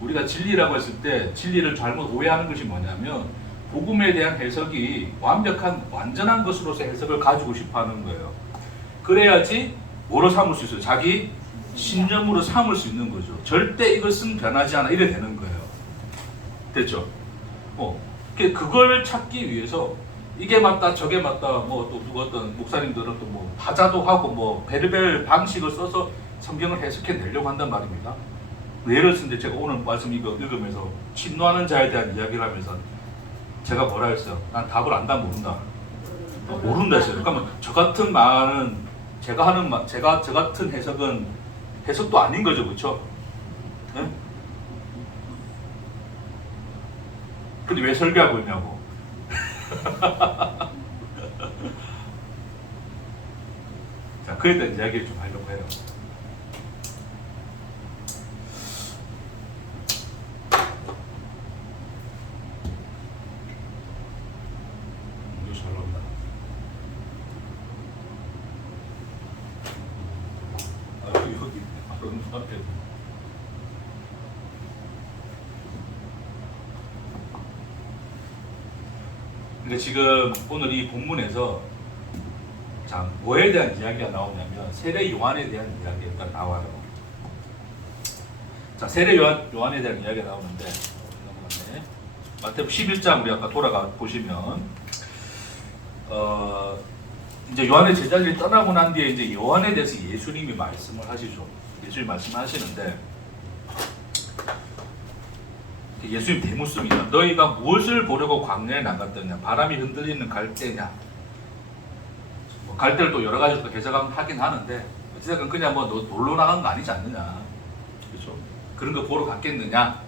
우리가 진리라고 했을 때 진리를 잘못 오해하는 것이 뭐냐면 복음에 대한 해석이 완전한 것으로서 해석을 가지고 싶어하는 거예요. 그래야지 뭐로 삼을 수 있어요? 자기 신념으로 삼을 수 있는 거죠. 절대 이것은 변하지 않아 이래 되는 거예요. 됐죠? 그걸 찾기 위해서 이게 맞다 저게 맞다 뭐 또 누구 어떤 목사님들은 또 뭐 바자도 하고 뭐 베르벨 방식을 써서 성경을 해석해 내려고 한단 말입니다. 예를 들어서 제가 오늘 말씀 이거 읽으면서 진노하는 자에 대한 이야기를 하면서 제가 뭐라 했어요? 난 답을 안다 모른다. 모른다 했어요. 그러니까 저 같은 말은 제가 하는 말, 저 같은 해석은 해석도 아닌 거죠, 그렇죠? 네? 근데 왜 설교하고 있냐고. 자, 그에 대한 이야기를 좀 하려고 해요. 이거 잘 나온다. 여기 있네. 바로 눈앞에. 근데 지금 오늘 이 본문에서 자, 뭐에 대한 이야기가 나오냐면 세례 요한에 대한 이야기가 나와요. 자, 세례 요한에 대한 이야기가 나오는데 넘어갔네. 마태복음 11장 우리 아까 돌아가 보시면 이제 요한의 제자들이 떠나고 난 뒤에 이제 요한에 대해서 예수님이 말씀을 하시죠. 예수님이 말씀하시는데 예수님 대묻습니다. 너희가 무엇을 보려고 광야에 나갔더냐? 바람이 흔들리는 갈대냐? 뭐 갈대를 또 여러 가지로 또 해석하긴 하는데 어쨌든 그냥 뭐 놀러 나간 거 아니지 않느냐, 그렇죠? 그런 거 보러 갔겠느냐?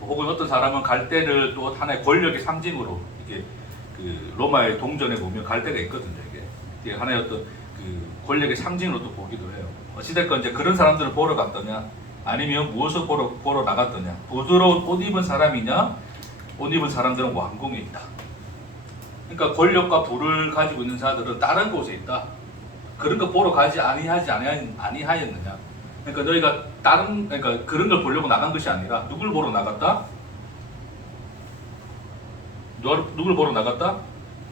혹은 어떤 사람은 갈대를 또 하나의 권력의 상징으로 이게 그 로마의 동전에 보면 갈대가 있거든요. 이게 하나의 어떤 그 권력의 상징으로 또 보기도 해요. 어찌됐건 이제 그런 사람들을 보러 갔더냐, 아니면 무엇을 보러 나갔더냐, 부드러운 옷 입은 사람이냐, 옷 입은 사람들은 왕궁에 있다. 그러니까 권력과 부를 가지고 있는 자들은 다른 곳에 있다. 그런 거 보러 가지 아니하였느냐. 그러니까 너희가 그러니까 그런 걸 보려고 나간 것이 아니라 누굴 보러 나갔다? 누굴 보러 나갔다?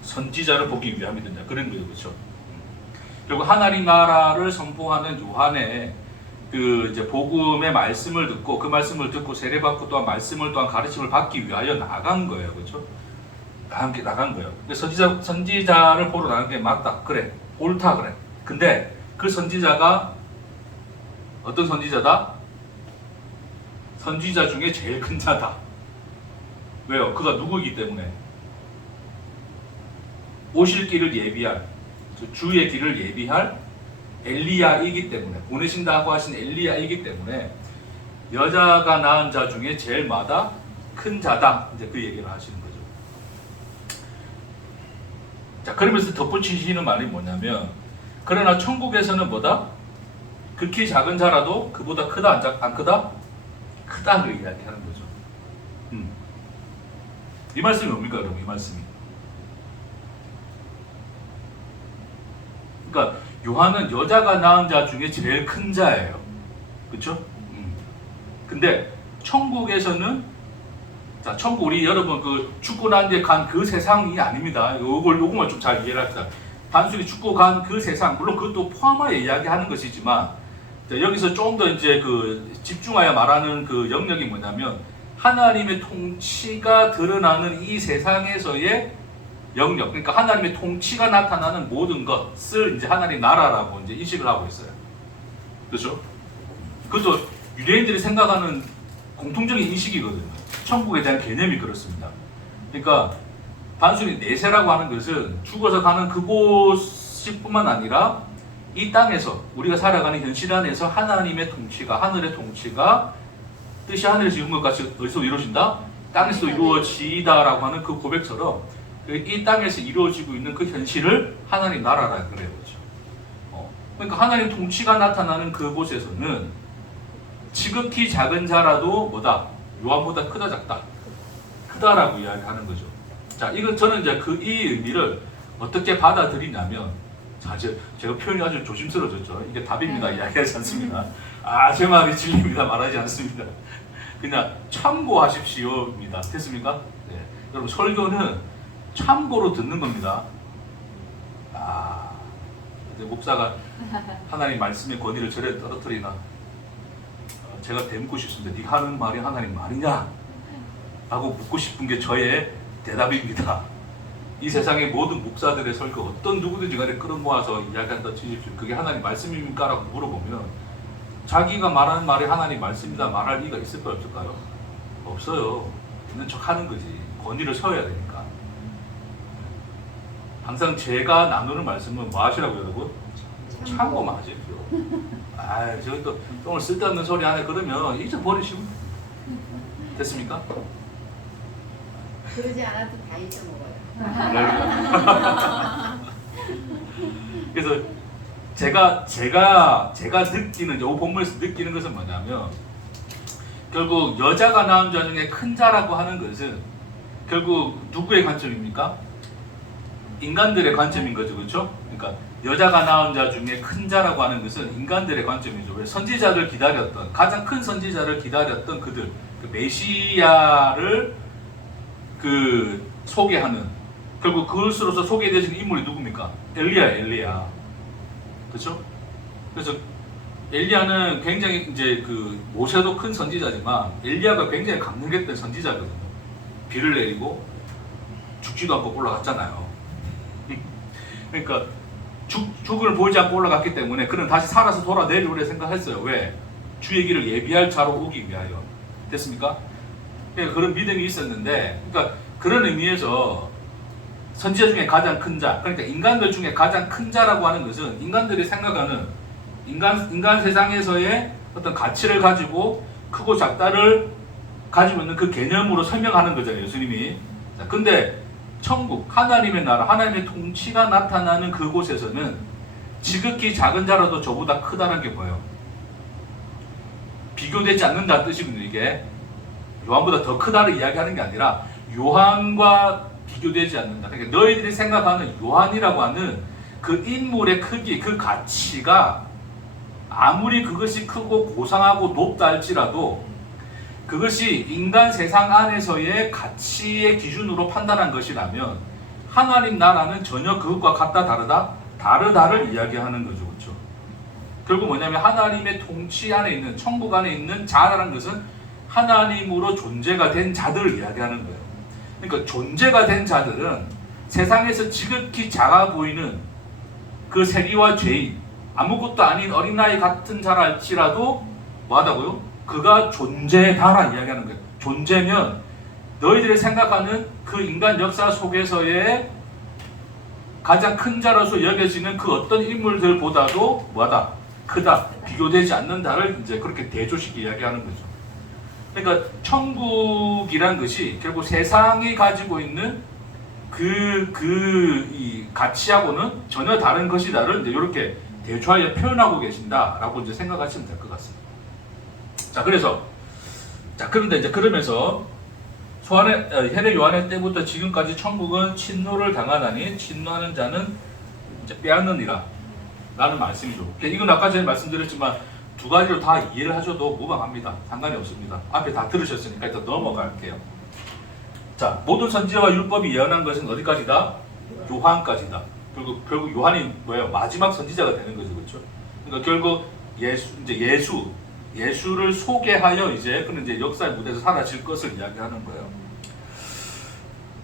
선지자를 보기 위함이든지 그런 거죠, 그렇죠? 그리고 하나님 나라를 선포하는 요한의 그 이제 복음의 말씀을 듣고 그 말씀을 듣고 세례받고 또한 말씀을 또한 가르침을 받기 위하여 나간 거예요, 그렇죠? 나간 거예요. 선지자를 보러 나간 게 맞다, 그래, 옳다, 그래. 근데 그 선지자가 어떤 선지자다? 선지자 중에 제일 큰 자다. 왜요? 그가 누구이기 때문에? 오실 길을 예비할, 주의 길을 예비할 엘리야이기 때문에, 보내신다고 하신 엘리야이기 때문에 여자가 낳은 자 중에 제일 마다 큰 자다. 이제 그 얘기를 하시는 거죠. 자, 그러면서 덧붙이시는 말이 뭐냐면, 그러나 천국에서는 뭐다? 극히 작은 자라도 그보다 크다, 안 크다? 크다, 그 이야기하는 거죠. 이 말씀이 뭡니까, 여러분? 이 말씀이. 그러니까 요한은 여자가 낳은 자 중에 제일 큰 자예요. 그렇죠? 근데 천국에서는, 자, 천국 우리 여러분 그 죽고 난 뒤에 간 그 세상이 아닙니다. 요것만 좀 잘 이해를 합시다. 단순히 죽고 간 그 세상, 물론 그것도 포함하여 이야기하는 것이지만, 자, 여기서 좀 더 이제 그 집중하여 말하는 그 영역이 뭐냐면, 하나님의 통치가 드러나는 이 세상에서의 영역, 그러니까 하나님의 통치가 나타나는 모든 것을 이제 하나님 나라라고 이제 인식을 하고 있어요. 그렇죠? 그것도 유대인들이 생각하는 공통적인 인식이거든요. 천국에 대한 개념이 그렇습니다. 그러니까 단순히 내세라고 하는 것은 죽어서 가는 그곳뿐만 아니라 이 땅에서 우리가 살아가는 현실 안에서 하나님의 통치가, 하늘의 통치가 뜻이 하늘에서 이룬 것 같이 어디서 이루어진다? 땅에서 이루어지다라고 하는 그 고백처럼 이 땅에서 이루어지고 있는 그 현실을 하나님 나라라 그래요, 그렇죠? 그러니까 하나님 통치가 나타나는 그곳에서는 지극히 작은 자라도 뭐다? 요한보다 크다, 작다? 크다라고 이야기하는 거죠. 자, 이거 저는 이제 이 의미를 어떻게 받아들이냐면, 자, 제가 표현이 아주 조심스러워졌죠. 이게 답입니다. 이야기하지 않습니다. 제 말이 진리입니다. 말하지 않습니다. 그냥 참고하십시오입니다. 됐습니까? 네. 여러분, 설교는 참고로 듣는 겁니다. 이제 목사가 하나님 말씀의 권위를 절에 떨어뜨리나, 제가 묻고 싶습니다. 네가 하는 말이 하나님 말이냐? 라고 묻고 싶은 게 저의 대답입니다. 이 세상의 모든 목사들의 설교, 어떤 누구든지 간에 끌어모아서 이야기한다 치십시오. 그게 하나님 말씀입니까? 라고 물어보면 자기가 말하는 말이 하나님 말씀이다 말할 이유가 있을까요? 없을까요? 없어요. 있는 척 하는 거지. 권위를 세워야 되니까. 항상 제가 나누는 말씀은 뭐 하시라고요, 여러분? 참고만 하십시오. 저기 또 오늘 쓸데없는 소리 하네 그러면 잊어버리시면 됐습니까? 그러지 않아도 다 잊어먹어요. 그래서 제가 느끼는, 이 본문에서 느끼는 것은 뭐냐면, 결국 여자가 낳은 자 중에 큰 자라고 하는 것은 결국 누구의 관점입니까? 인간들의 관점인 거죠, 그렇죠? 그러니까 여자가 낳은 자 중에 큰 자라고 하는 것은 인간들의 관점이죠. 왜? 선지자를 기다렸던, 가장 큰 선지자를 기다렸던 그들, 그 메시아를 소개하는, 결국 그것으로서 소개되어진 인물이 누굽니까? 엘리야. 그렇죠? 그래서 엘리야는 굉장히 이제 모세도 큰 선지자지만 엘리야가 굉장히 강력했던 선지자거든요. 비를 내리고 죽지도 않고 올라갔잖아요. 그러니까 죽을 보이지 않고 올라갔기 때문에 그는 다시 살아서 돌아 내려오려 생각했어요. 왜? 주의 길을 예비할 자로 오기 위하여. 됐습니까? 그러니까 그런 믿음이 있었는데, 그러니까 그런 의미에서 선지자 중에 가장 큰 자, 그러니까 인간들 중에 가장 큰 자라고 하는 것은 인간들이 생각하는 인간 세상에서의 어떤 가치를 가지고 크고 작다를 가지고 있는 그 개념으로 설명하는 거잖아요, 예수님이. 자, 근데 천국, 하나님의 나라, 하나님의 통치가 나타나는 그곳에서는 지극히 작은 자라도 저보다 크다는 게 뭐예요? 비교되지 않는다는 뜻이거든요, 이게. 요한보다 더 크다를 이야기하는 게 아니라 요한과 비교되지 않는다. 그러니까 너희들이 생각하는 요한이라고 하는 그 인물의 크기, 그 가치가 아무리 그것이 크고 고상하고 높다 할지라도 그것이 인간 세상 안에서의 가치의 기준으로 판단한 것이라면 하나님 나라는 전혀 그것과 같다 다르다? 다르다를 이야기하는 거죠. 그렇죠? 결국 뭐냐면 하나님의 통치 안에 있는 천국 안에 있는 자라는 것은 하나님으로 존재가 된 자들을 이야기하는 거예요. 그러니까 존재가 된 자들은 세상에서 지극히 작아 보이는 그 세리와 죄인, 아무것도 아닌 어린아이 같은 자라 할지라도 뭐하다고요? 그가 존재다라 이야기하는 거예요. 존재면 너희들이 생각하는 그 인간 역사 속에서의 가장 큰 자로서 여겨지는 그 어떤 인물들보다도 뭐하다? 크다, 비교되지 않는다를 이제 그렇게 대조시키 이야기하는 거죠. 그러니까 천국이란 것이 결국 세상이 가지고 있는 이 가치하고는 전혀 다른 것이다를 이제 이렇게 대조하여 표현하고 계신다라고 이제 생각하시면 될 것 같습니다. 자, 그런데 이제 그러면서 헤롯 요한의 때부터 지금까지 천국은 침노를 당하나니 침노하는 자는 이제 빼앗느니라 라는 말씀이죠. 이건 아까 전에 말씀드렸지만 두 가지로 다 이해를 하셔도 무방합니다. 상관이 없습니다. 앞에 다 들으셨으니까 일단 넘어갈게요. 자, 모든 선지자와 율법이 예언한 것은 어디까지다? 요한까지다. 결국 요한이 뭐예요? 마지막 선지자가 되는 거죠, 그렇죠? 그러니까 결국 예수를 소개하여 그는 이제 역사의 무대에서 사라질 것을 이야기하는 거예요.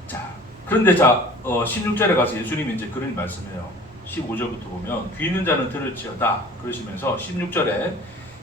자, 그런데 16절에 가서 예수님이 이제 그런 말씀해요. 15절부터 보면 귀 있는 자는 들을지어다 그러시면서 16절에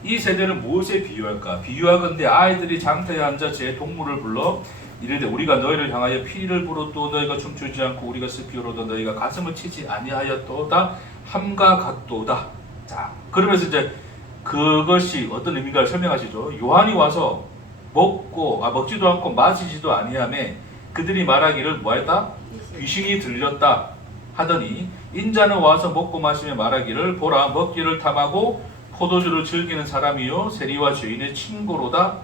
이 세대는 무엇에 비유할까? 비유하건대 아이들이 장터에 앉아 제 동물을 불러 이르되 우리가 너희를 향하여 피를 불어도 너희가 춤추지 않고 우리가 슬피 울어도 너희가 가슴을 치지 아니하였도다 함과 같도다. 자, 그러면서 이제 그것이 어떤 의미인가를 설명하시죠. 요한이 와서 먹지도 않고 마시지도 아니하매 그들이 말하기를 뭐했다? 귀신이 들렸다 하더니 인자는 와서 먹고 마시며 말하기를 보라 먹기를 탐하고 포도주를 즐기는 사람이요 세리와 죄인의 친구로다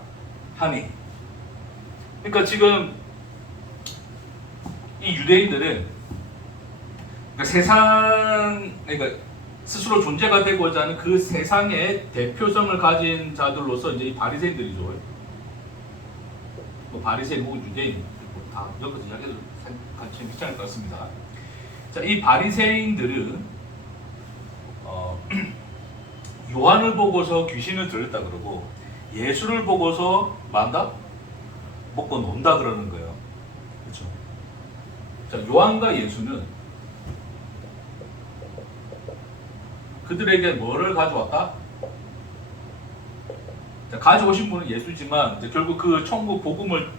하니. 그러니까 지금 이 유대인들은 그러니까 스스로 존재가 되고자 하는 그 세상의 대표성을 가진 자들로서 이제 이 바리새인들이죠. 뭐 바리새인 혹은 유대인 다 여기서 이야기를 같이 괜찮을 것 같습니다. 자, 이 바리새인들은 요한을 보고서 귀신을 들었다 그러고 예수를 보고서 만다 먹고 논다 그러는 거예요. 그렇죠? 자, 요한과 예수는 그들에게 뭐를 가져왔다? 자, 가져오신 분은 예수지만 이제 결국 그 천국 복음을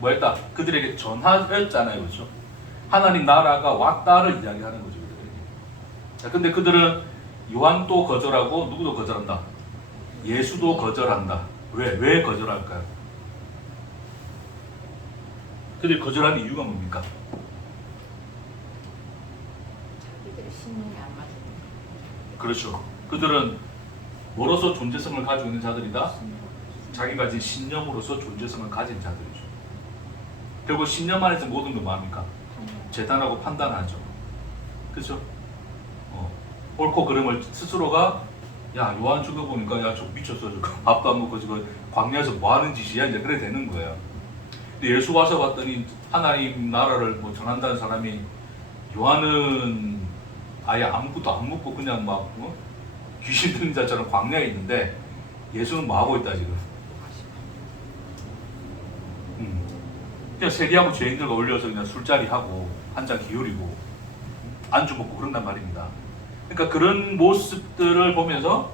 뭐했다? 그들에게 전하였잖아요, 그렇죠? 하나님 나라가 왔다를 이야기하는 거죠, 그들에게. 자, 근데 그들은 요한도 거절하고 누구도 거절한다? 예수도 거절한다. 왜 거절할까요? 그들이 거절한 이유가 뭡니까? 자기들의 신념이 안 맞아요. 그렇죠. 그들은 뭐로서 존재성을 가지고 있는 자들이다? 자기가 가진 신념으로서 존재성을 가진 자들이죠. 결국 신념 안에서 모든 건 뭐합니까? 재단하고 판단하죠. 그렇죠? 옳고 그름을 스스로가 야 요한 죽어보니까 야 저 미쳤어 저 밥도 안 먹고 지금 광야에서 뭐 하는 짓이야 이제 그래 되는 거예요. 근데 예수 와서 봤더니 하나님 나라를 뭐 전한다는 사람이 요한은 아예 아무것도 안 먹고 그냥 막 귀신 들린 자처럼 광야에 있는데 예수는 뭐 하고 있다 지금? 그냥 세리하고 죄인들과 올려서 그냥 술자리 하고 한 잔 기울이고 안주 먹고 그런단 말입니다. 그러니까 그런 모습들을 보면서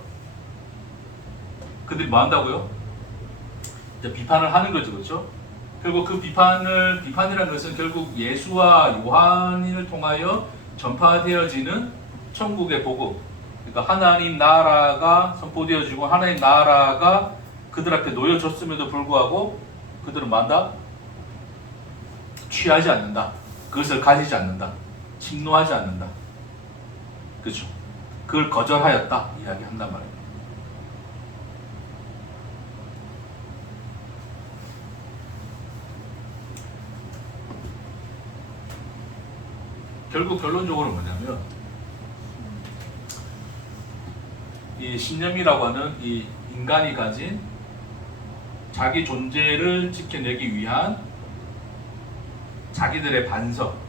그들이 뭐 한다고요? 이제 비판을 하는 거죠, 그렇죠? 결국 그 비판이라는 것은 결국 예수와 요한을 통하여 전파되어지는 천국의 복음. 그러니까 하나님 나라가 선포되어지고 하나님 나라가 그들 앞에 놓여졌음에도 불구하고 그들은 만다 취하지 않는다. 그것을 가지지 않는다. 침노하지 않는다. 그렇죠? 그걸 거절하였다 이야기한단 말이에요. 결국 결론적으로 뭐냐면 이 신념이라고 하는 이 인간이 가진 자기 존재를 지켜내기 위한 자기들의 반석.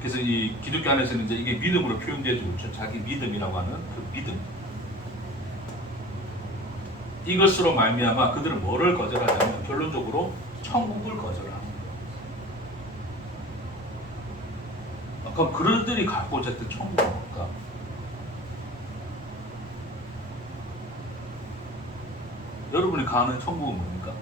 그래서 이 기독교 안에서는 이제 이게 믿음으로 표현되죠. 그렇죠? 자기 믿음이라고 하는 그 믿음. 이것으로 말미암아 그들은 뭐를 거절하냐면 결론적으로 천국을 거절하는 거예요. 그럼 그들이 갖고자 했던 천국은 뭘까? 여러분이 가는 천국은 뭡니까?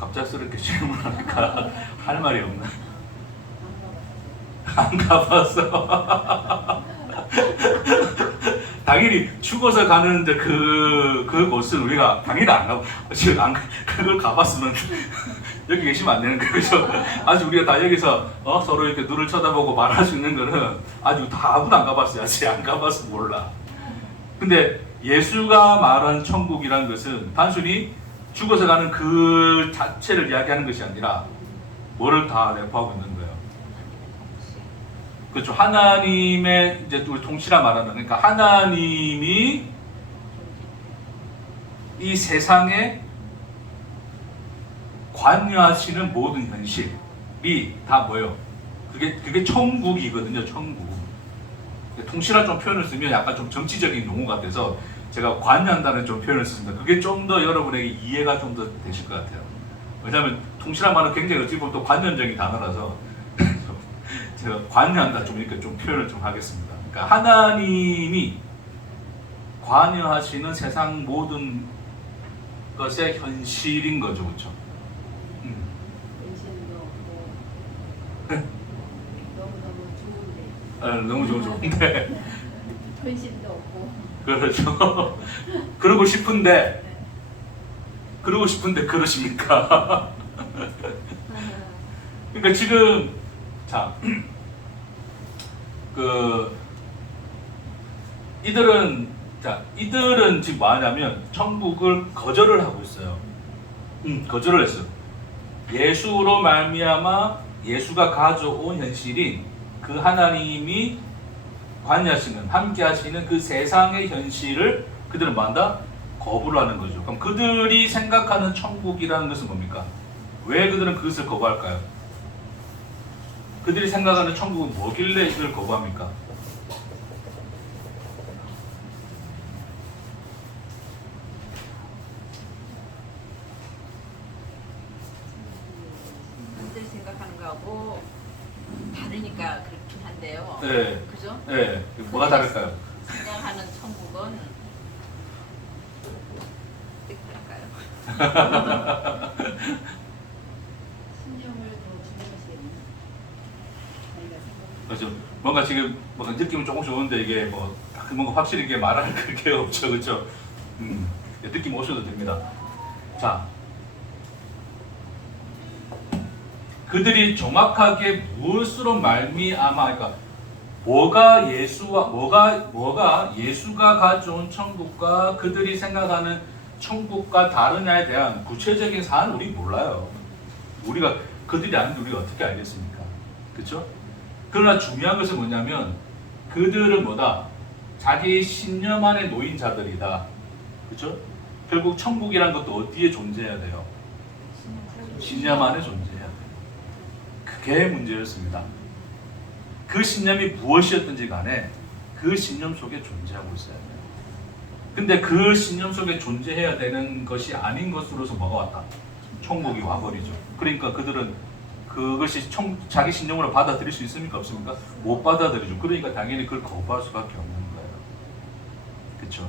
갑작스럽게 질문하니까 할 말이 없나? 안 가봤어. 당연히 죽어서 가는 이제 그곳은 우리가 당연히 안 가고 지금 그걸 가봤으면 여기 계시면 안 되는 거죠. 아직 우리가 다 여기서 서로 이렇게 눈을 쳐다보고 말할 수 있는 거는 아직 다 아무도 안 가봤어요. 아직 안 가봐서 몰라. 근데 예수가 말한 천국이란 것은 단순히 죽어서 가는 그 자체를 이야기하는 것이 아니라 뭐를 다 내포하고 있는 거예요. 그렇죠. 하나님의 이제 우리 통치라 말하는 그러니까 하나님이 이 세상에 관여하시는 모든 현실이 다 뭐예요? 그게 천국이거든요. 천국. 통치라 좀 표현을 쓰면 약간 좀 정치적인 용어 같아서 제가 관여한다는 좀 표현을 썼습니다. 그게 좀 더 여러분에게 이해가 좀 더 되실 것 같아요. 왜냐하면 통치란 말은 굉장히 어찌 보면 또 관념적인 단어라서 제가 관여한다 좀 이렇게 좀 표현을 좀 하겠습니다. 그러니까 하나님이 관여하시는 세상 모든 것의 현실인 거죠, 그렇죠? 너무 좋은데. 근심도 없고. 그렇죠. 그러고 싶은데 그러십니까? 그러니까 지금 자, 이들은 지금 뭐하냐면 천국을 거절을 하고 있어요. 거절을 했어요. 예수로 말미암아 예수가 가져온 현실인 그 하나님이 관여하시는 함께하시는 그 세상의 현실을 그들은 뭐한다? 거부를 하는 거죠. 그럼 그들이 생각하는 천국이라는 것은 뭡니까? 왜 그들은 그것을 거부할까요? 그들이 생각하는 천국은 뭐길래 이걸 거부합니까? 그들 생각하는 거하고 다르니까 그렇긴 한데요. 네. 그죠? 네. 뭐가 다를까요? 생각하는 천국은 어떨까요? 신념을 더 중요시하는 그렇죠. 뭔가 지금 뭔가 느낌은 조금씩 오는데 이게 뭐 뭔가 확실히 이게 말할 그게 없죠, 그렇죠? 느낌 오셔도 됩니다. 자, 그들이 정확하게 무엇으로 말미암아, 그러니까 뭐가 예수가 가져온 천국과 그들이 생각하는 천국과 다르냐에 대한 구체적인 사안을 우리 몰라요. 우리가 그들이 아닌데 우리가 어떻게 알겠습니까? 그렇죠? 그러나 중요한 것은 뭐냐면 그들은 뭐다? 자기 신념 안에 놓인 자들이다. 그렇죠? 결국 천국이란 것도 어디에 존재해야 돼요? 신념 안에 존재해야 돼요. 그게 문제였습니다. 그 신념이 무엇이었든지 간에 그 신념 속에 존재하고 있어야 돼요. 근데 그 신념 속에 존재해야 되는 것이 아닌 것으로서 뭐가 왔다? 천국이 와버리죠. 그러니까 그들은 그것이 자기 신념으로 받아들일 수 있습니까? 없습니까? 못 받아들이죠. 그러니까 당연히 그걸 거부할 수밖에 없는 거예요. 그렇죠?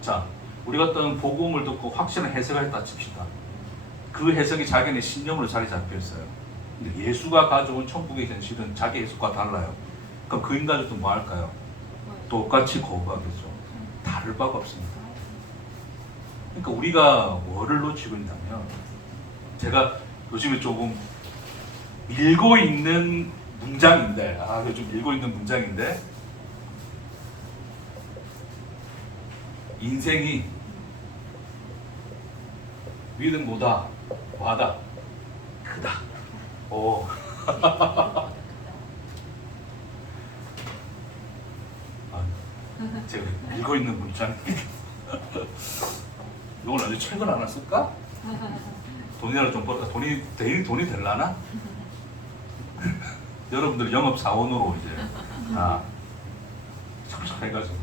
자, 우리가 어떤 복음을 듣고 확실한 해석을 했다 칩시다. 그 해석이 자기네 신념으로 자리 잡혀 있어요. 근데 예수가 가져온 천국의 현실은 자기 해석과 달라요. 그럼 그 인간들도 뭐 할까요? 똑같이 거부하겠죠. 다를 바가 없습니다. 그러니까 우리가 뭐를 놓치고 있냐면, 제가 요즘에 조금 밀고 있는 문장인데, 좀 밀고 있는 문장인데, 인생이 믿음보다 뭐하다? 크다. 오. 제가 밀고 있는 문장. 이걸 아주 책을 하나 쓸까? 돈이라도 좀 벌까? 돈이 될라나? 여러분들 영업 사원으로 이제 척척 해가지고.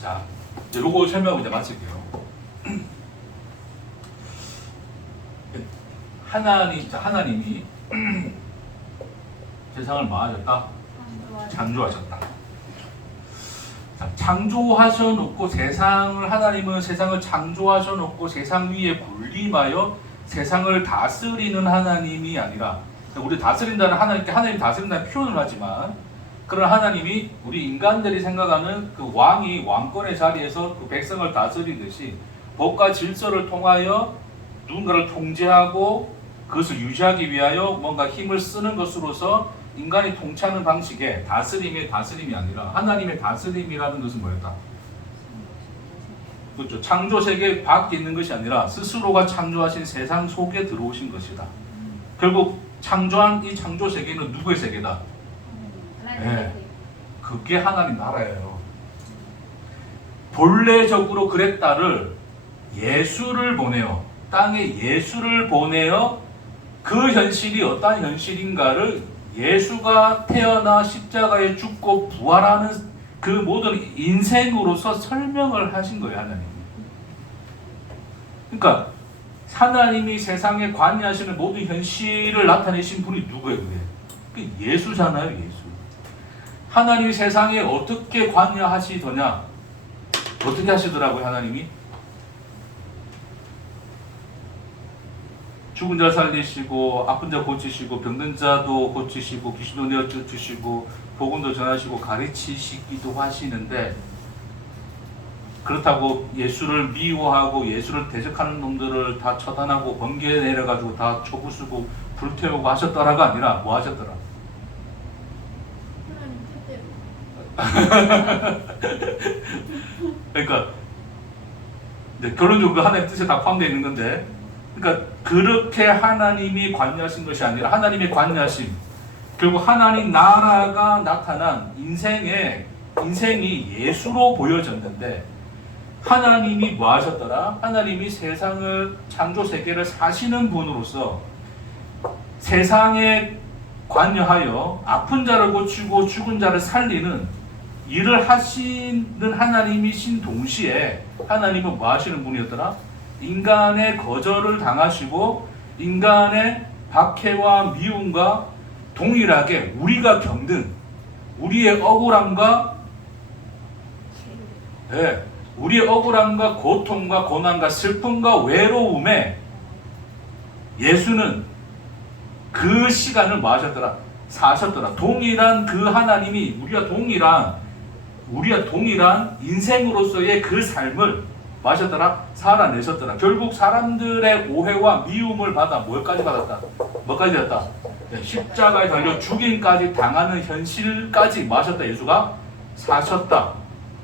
자, 이제 요거 설명하고 이제 마칠게요. 하나님이 세상을 뭐 하셨다? 창조하셨다. 자, 창조하셔놓고 하나님은 세상을 창조하셔놓고 세상 위에 군림하여 세상을 다스리는 하나님이 아니라, 우리 다스린다는 하나님 다스린다는 표현을 하지만, 그런 하나님이 우리 인간들이 생각하는 그 왕이 왕권의 자리에서 그 백성을 다스리듯이 법과 질서를 통하여 누군가를 통제하고 그것을 유지하기 위하여 뭔가 힘을 쓰는 것으로서 인간이 통치하는 방식의 다스림이 아니라, 하나님의 다스림이라는 것은 뭐였다? 그렇죠. 창조 세계 밖에 있는 것이 아니라 스스로가 창조하신 세상 속에 들어오신 것이다. 결국 창조한 이 창조 세계는 누구의 세계다? 네. 그게 하나님 나라예요. 본래적으로 그랬다를 예수를 보내요. 땅에 예수를 보내어 그 현실이 어떤 현실인가를 예수가 태어나 십자가에 죽고 부활하는 그 모든 인생으로서 설명을 하신 거예요, 하나님이. 그러니까 하나님이 세상에 관여하시는 모든 현실을 나타내신 분이 누구예요, 그게? 그게 예수잖아요, 예수. 하나님이 세상에 어떻게 관여하시더냐? 어떻게 하시더라고요, 하나님이? 죽은 자 살리시고, 아픈 자 고치시고, 병든 자도 고치시고, 귀신도 내어주시고, 복음도 전하시고, 가르치시기도 하시는데, 그렇다고 예수를 미워하고 예수를 대적하는 놈들을 다 처단하고 번개 내려가지고 다 초부수고 불태우고 하셨더라가 아니라 뭐 하셨더라? 그러니까 이제 결론적으로 그 하나님의 뜻에 다 포함되어 있는 건데, 그러니까 그렇게 하나님이 관여하신 것이 아니라 하나님의 관여하심, 결국 하나님 나라가 나타난 인생이 예수로 보여졌는데, 하나님이 뭐 하셨더라? 하나님이 세상을, 창조 세계를 사시는 분으로서 세상에 관여하여 아픈 자를 고치고 죽은 자를 살리는 일을 하시는 하나님이신 동시에, 하나님은 뭐 하시는 분이었더라? 인간의 거절을 당하시고 인간의 박해와 미움과 동일하게 우리가 겪는 우리의 억울함과 우리의 억울함과 고통과 고난과 슬픔과 외로움에 예수는 그 시간을 뭐 하셨더라? 사셨더라. 동일한 그 하나님이 우리와 동일한 인생으로서의 그 삶을 뭐 하셨더라? 살아내셨더라. 결국 사람들의 오해와 미움을 받아 뭐까지 받았다? 뭐까지 받았다? 십자가에 달려 죽임까지 당하는 현실까지 뭐 하셨다? 예수가 사셨다.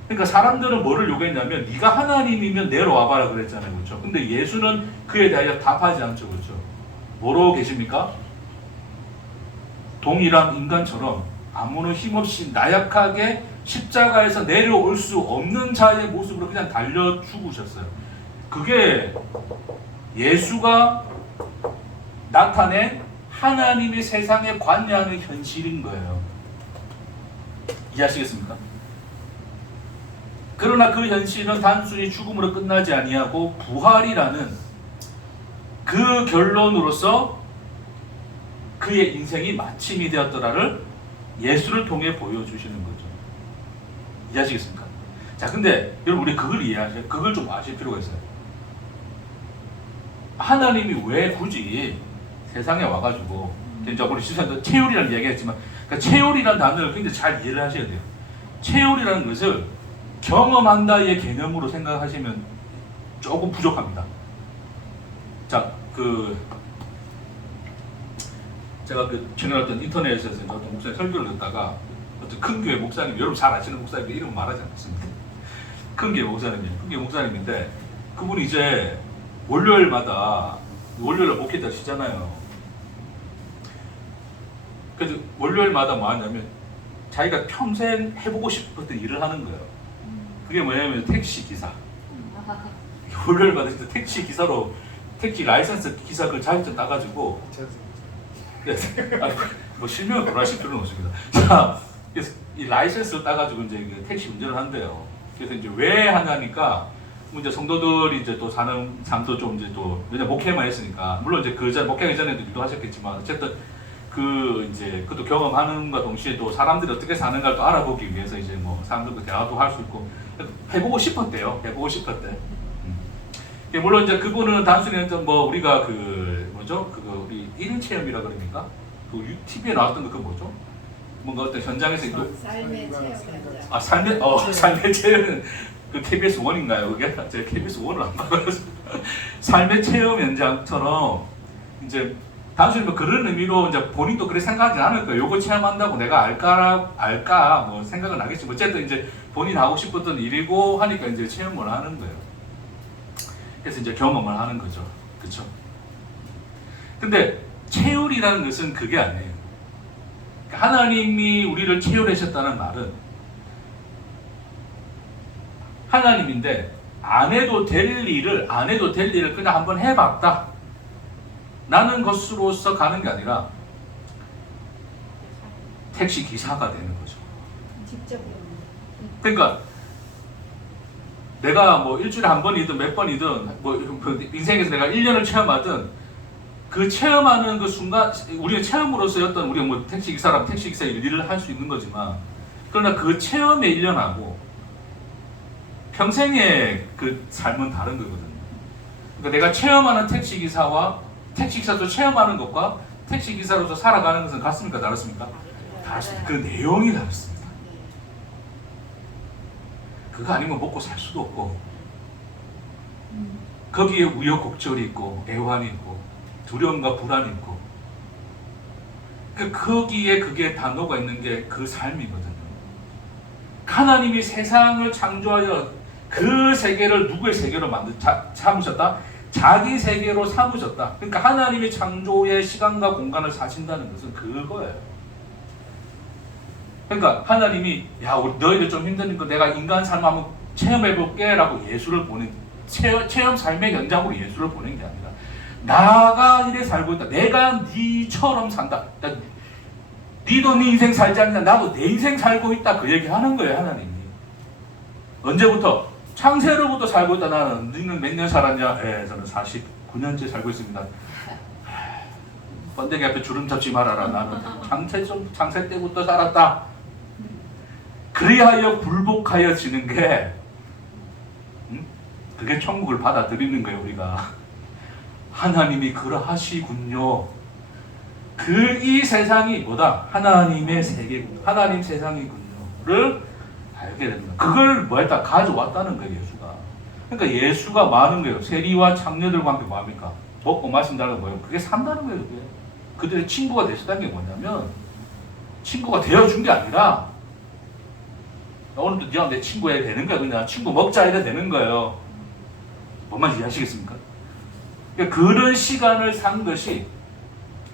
그러니까 사람들은 뭐를 요구했냐면, 네가 하나님이면 내려와봐라 그랬잖아요, 그렇죠? 근데 예수는 그에 대하여 답하지 않죠, 그렇죠? 뭐로 계십니까? 동일한 인간처럼 아무런 힘없이 나약하게 십자가에서 내려올 수 없는 자의 모습으로 그냥 달려 죽으셨어요. 그게 예수가 나타낸 하나님의 세상에 관여하는 현실인 거예요. 이해하시겠습니까? 그러나 그 현실은 단순히 죽음으로 끝나지 아니하고 부활이라는 그 결론으로서 그의 인생이 마침이 되었더라를 예수를 통해 보여주시는 거죠. 이해하시겠습니까? 자, 근데 여러분 우리 그걸 이해하셔야, 그걸 좀 아실 필요가 있어요. 하나님이 왜 굳이 세상에 와가지고, 이제 우리 시선도 체율이라는 이야기했지만, 그러니까 체율이라는 단어를 굉장히 잘 이해를 하셔야 돼요. 체율이라는 것을 경험한다의 개념으로 생각하시면 조금 부족합니다. 자, 제가 전에 어떤 인터넷에서 어떤 목사님 설교를 듣다가 어떤 큰 교회 목사님, 여러분 잘 아시는 목사님 이름 말하지 않겠습니다. 큰 교회 목사님인데 그분이 이제 월요일마다 월요일에 목회자 하시잖아요. 그래서 월요일마다 뭐 하냐면 자기가 평생 해보고 싶었던 일을 하는 거예요. 그게 뭐냐면 택시 기사. 월요일마다 진짜 택시 기사로 택시 라이선스 기사 그 자격증 따가지고 뭐 실명을 돌아실 필요는 없습니다. 자, 그래서 이 라이선스를 따가지고 이제 그 택시 운전을 한대요. 그래서 이제 왜 하냐니까 뭐 이제 성도들이 이제 또 사는 삶도 좀 이제 또 왜냐 목회만 했으니까 물론 이제 그 전 목회하기 전에도 유도하셨겠지만 어쨌든 그 이제 그것도 경험하는과 동시에 또 사람들이 어떻게 사는가를 또 알아보기 위해서 이제 뭐 사람들과 대화도 할 수 있고 해보고 싶었대요. 해보고 싶었대. 물론 이제 그분은 단순히 뭐 우리가 그 뭐죠? 그거 우리 일일 체험이라 그럽니까? 그 TV에 나왔던 거 그거 뭐죠? 뭔가 어떤 현장에서 삶의 체험 현장. 아 삶의 체험은 그 KBS 1인가요? 그게 제가 KBS 1을 안 봐가지고 삶의 체험 현장처럼 이제 단순히 뭐 그런 의미로 이제 본인도 그렇게 생각하지 않을 거예요. 요거 체험한다고 내가 알까 뭐 생각은 하겠지. 어쨌든 이제 본인 하고 싶었던 일이고 하니까 이제 체험을 하는 거예요. 그래서 이제 경험을 하는 거죠. 그렇죠? 근데 체율이라는 것은 그게 아니에요. 하나님이 우리를 체육하셨다는 말은 하나님인데 안 해도 될 일을 그냥 한번 해봤다 라는 것으로서 가는 게 아니라 택시 기사가 되는 거죠. 직접. 그러니까 내가 뭐 일주일에 한 번이든 몇 번이든 뭐 인생에서 내가 1년을 체험하든 그 체험하는 그 순간 우리의 체험으로서의 어떤 우리가 뭐 택시 기사 일을 할 수 있는 거지만 그러나 그 체험의 1년하고 평생의 그 삶은 다른 거거든요. 그러니까 내가 체험하는 택시 기사와 택시 기사도 체험하는 것과 택시 기사로서 살아가는 것은 같습니까? 다릅니까? 다릅니다. 그 내용이 다릅니다. 그거 아니면 먹고 살 수도 없고 거기에 우여곡절이 있고 애환이 있고 두려움과 불안이 있고 거기에 그게 다 녹아 있는 게 그 삶이거든요. 하나님이 세상을 창조하여 그 세계를 누구의 세계로 삼으셨다? 자기 세계로 삼으셨다. 그러니까 하나님이 창조의 시간과 공간을 사신다는 것은 그거예요. 그러니까 하나님이 야 우리 너희들 좀 힘드니까 내가 인간 삶 한번 체험해볼게 라고 예수를 보낸 체험 삶의 현장으로 예수를 보낸 게 아니라 나가 이래 살고 있다. 내가 니처럼 산다. 니도 네 인생 살지 않냐. 나도 내 인생 살고 있다. 그 얘기 하는 거예요. 하나님이. 언제부터? 창세로부터 살고 있다. 나는 너는 몇 년 살았냐? 예, 저는 49년째 살고 있습니다. 번데기 앞에 주름 잡지 말아라. 나는 창세 때부터 살았다. 그리하여 굴복하여지는 게 그게 천국을 받아들이는 거예요. 우리가 하나님이 그러하시군요. 이 세상이 뭐다? 하나님의 세계, 하나님 세상이군요를 알게 됩니다. 그걸 뭐 했다? 가져왔다는 거예요. 예수가. 그러니까 예수가 뭐 하는 거예요? 세리와 창녀들과 함께 뭐 합니까? 먹고 마신다는 거예요. 그게 산다는 거예요. 그게. 그들의 친구가 되셨다는 게 뭐냐면 친구가 되어준 게 아니라 오늘도 네가 내 친구 해야 되는 거야. 그냥 친구 먹자 해야 되는 거예요. 뭔 말인지 이해하시겠습니까? 그러니까 그런 시간을 산 것이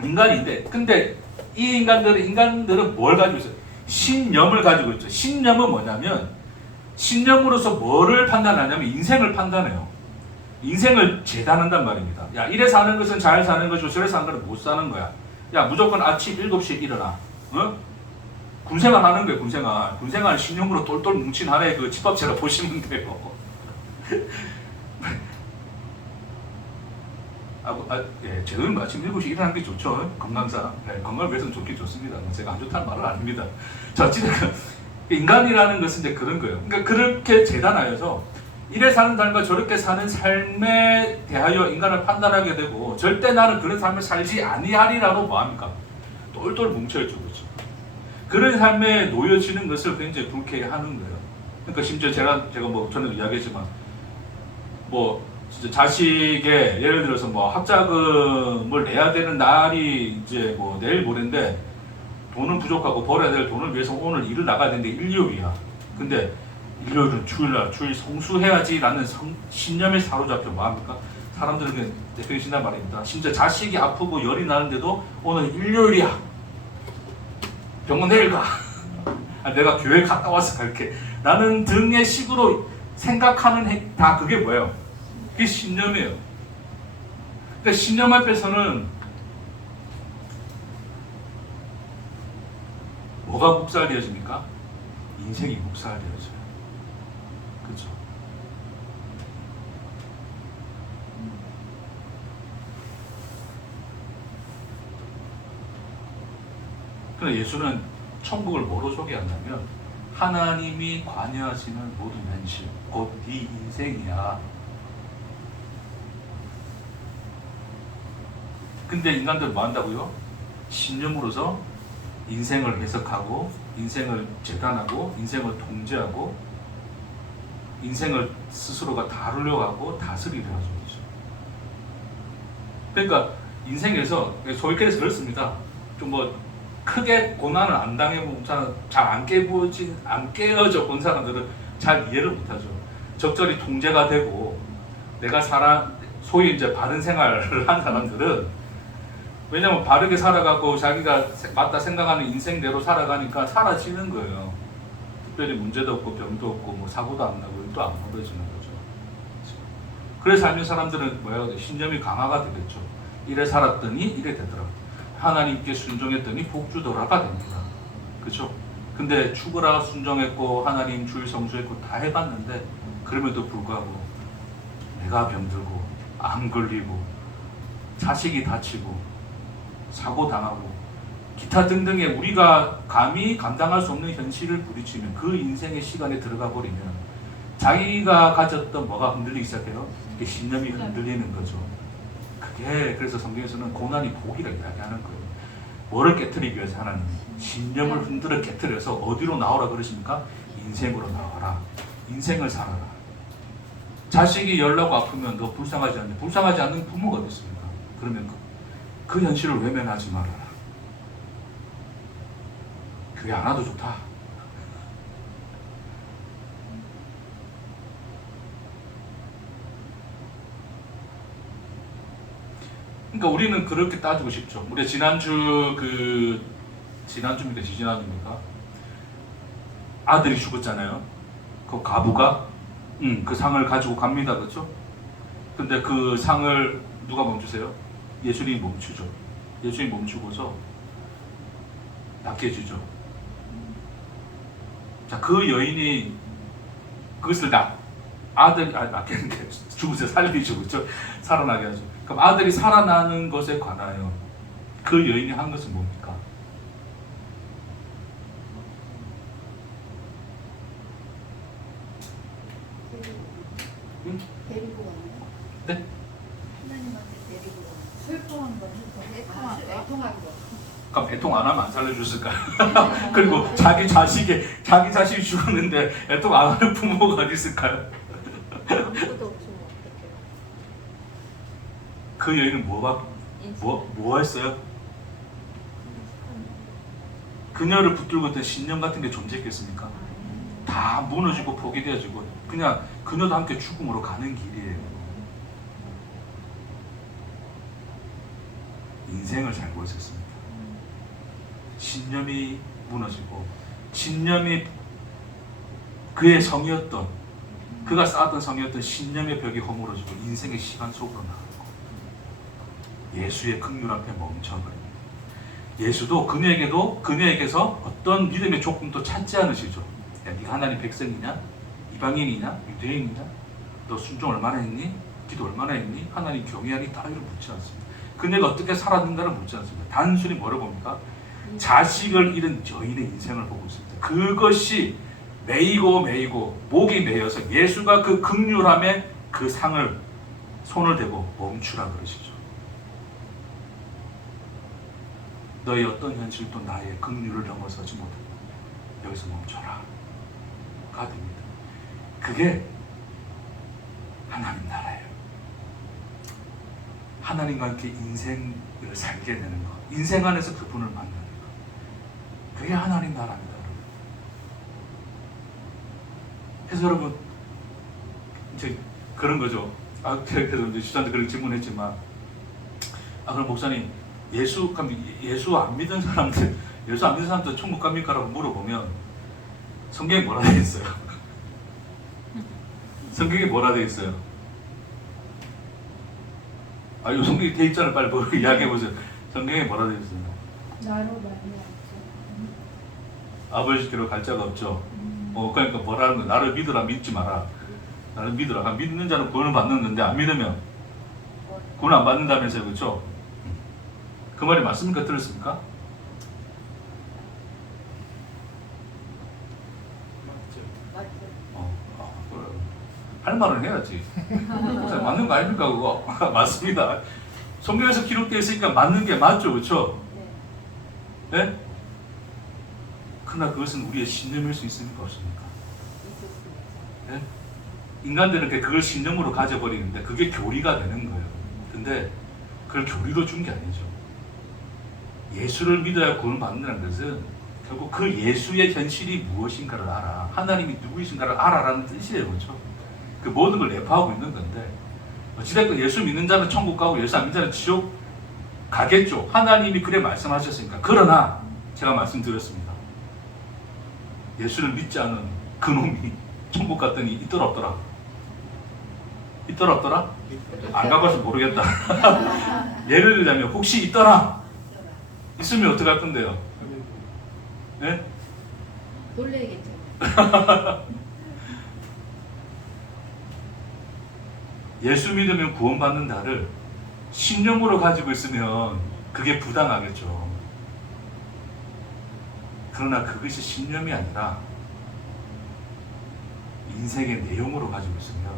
인간인데, 근데 이 인간들은 뭘 가지고 있어요? 신념을 가지고 있죠. 신념은 뭐냐면 신념으로서 뭐를 판단하냐면 인생을 판단해요. 인생을 재단한단 말입니다. 야, 이래 사는 것은 잘 사는 것이고 저래 사는 것은 못 사는 거야. 야, 무조건 아침 7시에 일어나. 어? 군생활 하는 거예요. 군생활 신념으로 똘똘 뭉친 하나의 그 집합체라 보시면 돼요. 예, 제대로 아침 7시 일어나는 게 좋죠. 건강상. 예, 건강을 위해서는 좋긴 좋습니다. 제가 안 좋다는 말은 아닙니다. 자, 어찌됐든 인간이라는 것은 이제 그런 거예요. 그러니까 그렇게 재단하여서 이래 사는 삶과 저렇게 사는 삶에 대하여 인간을 판단하게 되고 절대 나는 그런 삶을 살지 아니하리라고 뭐합니까? 똘똘 뭉쳐있죠. 그렇죠? 그런 삶에 놓여지는 것을 굉장히 불쾌해하는 거예요. 그러니까 심지어 제가 뭐 저는 이야기했지만 뭐 진짜 자식의 예를 들어서 뭐 학자금을 내야 되는 날이 이제 뭐 내일 모레인데 돈은 부족하고 벌어야 될 돈을 위해서 오늘 일을 나가야 되는데 일요일이야. 근데 일요일은 주일날 주일 성수해야지라는 신념에 사로잡혀 뭐합니까? 사람들은 그냥 대표이신단 말입니다. 심지어 자식이 아프고 열이 나는데도 오늘 일요일이야. 병원 내일 가. 내가 교회 갔다 와서 갈게. 나는 등의 식으로 생각하는 다 그게 뭐예요? 그게 신념이에요. 그러니까 신념 앞에서는 뭐가 묵살되어집니까? 인생이 묵살되어져요. 그렇죠? 그러나 예수는 천국을 뭐로 소개한다면 하나님이 관여하시는 모든 현실, 곧 네 인생이야. 근데 인간들은 뭐 한다고요? 신념으로서 인생을 해석하고 인생을 재단하고 인생을 통제하고 인생을 스스로가 다루려고 하고 다스리려 하죠. 그러니까 인생에서 소위께서 그렇습니다. 좀 뭐 크게 고난을 안 당해본 사람, 잘 안 깨어져 본 사람들은 잘 이해를 못하죠. 적절히 통제가 되고 내가 소위 이제 바른 생활을 한 사람들은 왜냐면 바르게 살아가고 자기가 맞다 생각하는 인생대로 살아가니까 사라지는 거예요. 특별히 문제도 없고 병도 없고 뭐 사고도 안 나고 일도 안 벌어지는 거죠. 그래서 삶의 사람들은 뭐야? 신념이 강화가 되겠죠. 이래 살았더니 이래 되더라. 하나님께 순종했더니 복주더라가 됩니다. 그렇죠? 근데 죽으라 순종했고 하나님 주일 성수했고 다 해봤는데 그럼에도 불구하고 내가 병들고 암 걸리고 자식이 다치고 사고 당하고 기타 등등의 우리가 감히 감당할 수 없는 현실을 부딪히면 그 인생의 시간에 들어가 버리면 자기가 가졌던 뭐가 흔들리기 시작해요. 이게 신념이 흔들리는 거죠. 그게 그래서 성경에서는 고난이 복이라 이야기하는 거예요. 뭐를 깨트리기 위해서 하나님 신념을 흔들어 깨트려서 어디로 나오라 그러십니까? 인생으로 나와라. 인생을 살아라. 자식이 열나고 아프면 너 불쌍하지 않냐? 불쌍하지 않는 부모가 어디 있습니까? 그러면 그 현실을 외면하지 말아라. 교회 안 와도 좋다. 그러니까 우리는 그렇게 따지고 싶죠. 우리 지난주입니까? 지지난주입니까? 아들이 죽었잖아요. 그 가부가 그 상을 가지고 갑니다. 그렇죠? 근데 그 상을 누가 멈추세요? 예수님이 멈추죠. 예수님이 멈추고서 약해지죠. 자, 그 여인이 그것을 아들이 낫겠는데 죽으세요. 살리죠. 그렇죠? 살아나게 하죠. 그럼 아들이 살아나는 것에 관하여 그 여인이 한 것은 뭡니까? 데리고 가는 거? 네? 하나님한테 데리고 가는 거. 슬퍼한 거, 애통한 거. 그럼 애통 안 하면 안 살려줬을까요? 그리고 자기 자식이 죽었는데 애통 안 하는 부모가 어디 있을까요? 아무것도 없으면 어떡해요? 그 여인은 뭐 했어요? 그녀를 붙들고 있던 신념 같은 게 존재했겠습니까? 다 무너지고 포기되어지고 그냥 그녀도 함께 죽음으로 가는 길이에요. 인생을 살고 있었습니다. 신념이 무너지고 신념이 그의 성이었던 그가 쌓았던 성이었던 신념의 벽이 허물어지고 인생의 시간 속으로 나가고 예수의 긍휼 앞에 멈춰버립니다. 예수도 그녀에게서 어떤 믿음의 조건도 찾지 않으시죠. 야, 네가 하나님 백성이냐? 이방인이냐? 유대인이냐? 너 순종 얼마나 했니? 기도 얼마나 했니? 하나님 경외하니 따위로 묻지 않습니다. 그녀가 어떻게 살았는가를 묻지 않습니다. 단순히 뭐를 봅니까? 자식을 잃은 여인의 인생을 보고 있습니다. 그것이 매이고 목이 매여서 예수가 그 긍휼함에 그 상을 손을 대고 멈추라 그러시죠. 너의 어떤 현실도 나의 긍휼을 넘어서지 못해. 여기서 멈춰라 가 됩니다. 그게 하나님 나라예요. 하나님과 함께 인생을 살게 되는 것, 인생 안에서 그분을 만나는 것, 그게 하나님 나라입니다. 그래서 여러분 이제 그런 거죠. 그래서 이제 주장도 그런 질문했지만, 그럼 목사님 예수 안 믿은 사람들 천국 갑니까라고 물어보면 성경에 뭐라 되어 있어요? 성경에 뭐라 되어 있어요? 이거 성경에 되어 있잖아요. 빨리 뭐 이야기해 보세요. 성경에 뭐라 되어 있어요? 나로 말미암아 아버지께로 갈 자가 없죠. 그러니까 뭐라는 거야? 나를 믿으라, 믿지 마라. 나를 믿으라. 믿는 자는 구원을 받는 건데 안 믿으면 구원 안 받는다면서요, 그렇죠? 그 말이 맞습니까? 들었습니까? 할 말은 해야지. 맞는 거 아닙니까 그거? 맞습니다. 성경에서 기록되어 있으니까 맞는 게 맞죠, 그렇죠? 네? 그러나 그것은 우리의 신념일 수 있습니까, 없습니까? 네? 인간들은 그걸 신념으로 가져버리는데 그게 교리가 되는 거예요. 근데 그걸 교리로 준 게 아니죠. 예수를 믿어야 구원을 받는다는 것은 결국 그 예수의 현실이 무엇인가를 알아. 하나님이 누구이신가를 알아라는 뜻이에요, 그렇죠? 그 모든 걸 내포하고 있는 건데, 어찌됐건 예수 믿는 자는 천국 가고 예수 안 믿는 자는 지옥 가겠죠. 하나님이 그래 말씀하셨으니까. 그러나 제가 말씀드렸습니다. 예수를 믿지 않은 그놈이 천국 갔더니 있더라 없더라? 있더라 없더라? 안 가봐서 모르겠다. 예를 들자면 혹시 있더라? 있으면 어떡할 건데요? 네? 놀래겠죠. 예수 믿으면 구원받는다를 신념으로 가지고 있으면 그게 부당하겠죠. 그러나 그것이 신념이 아니라 인생의 내용으로 가지고 있으면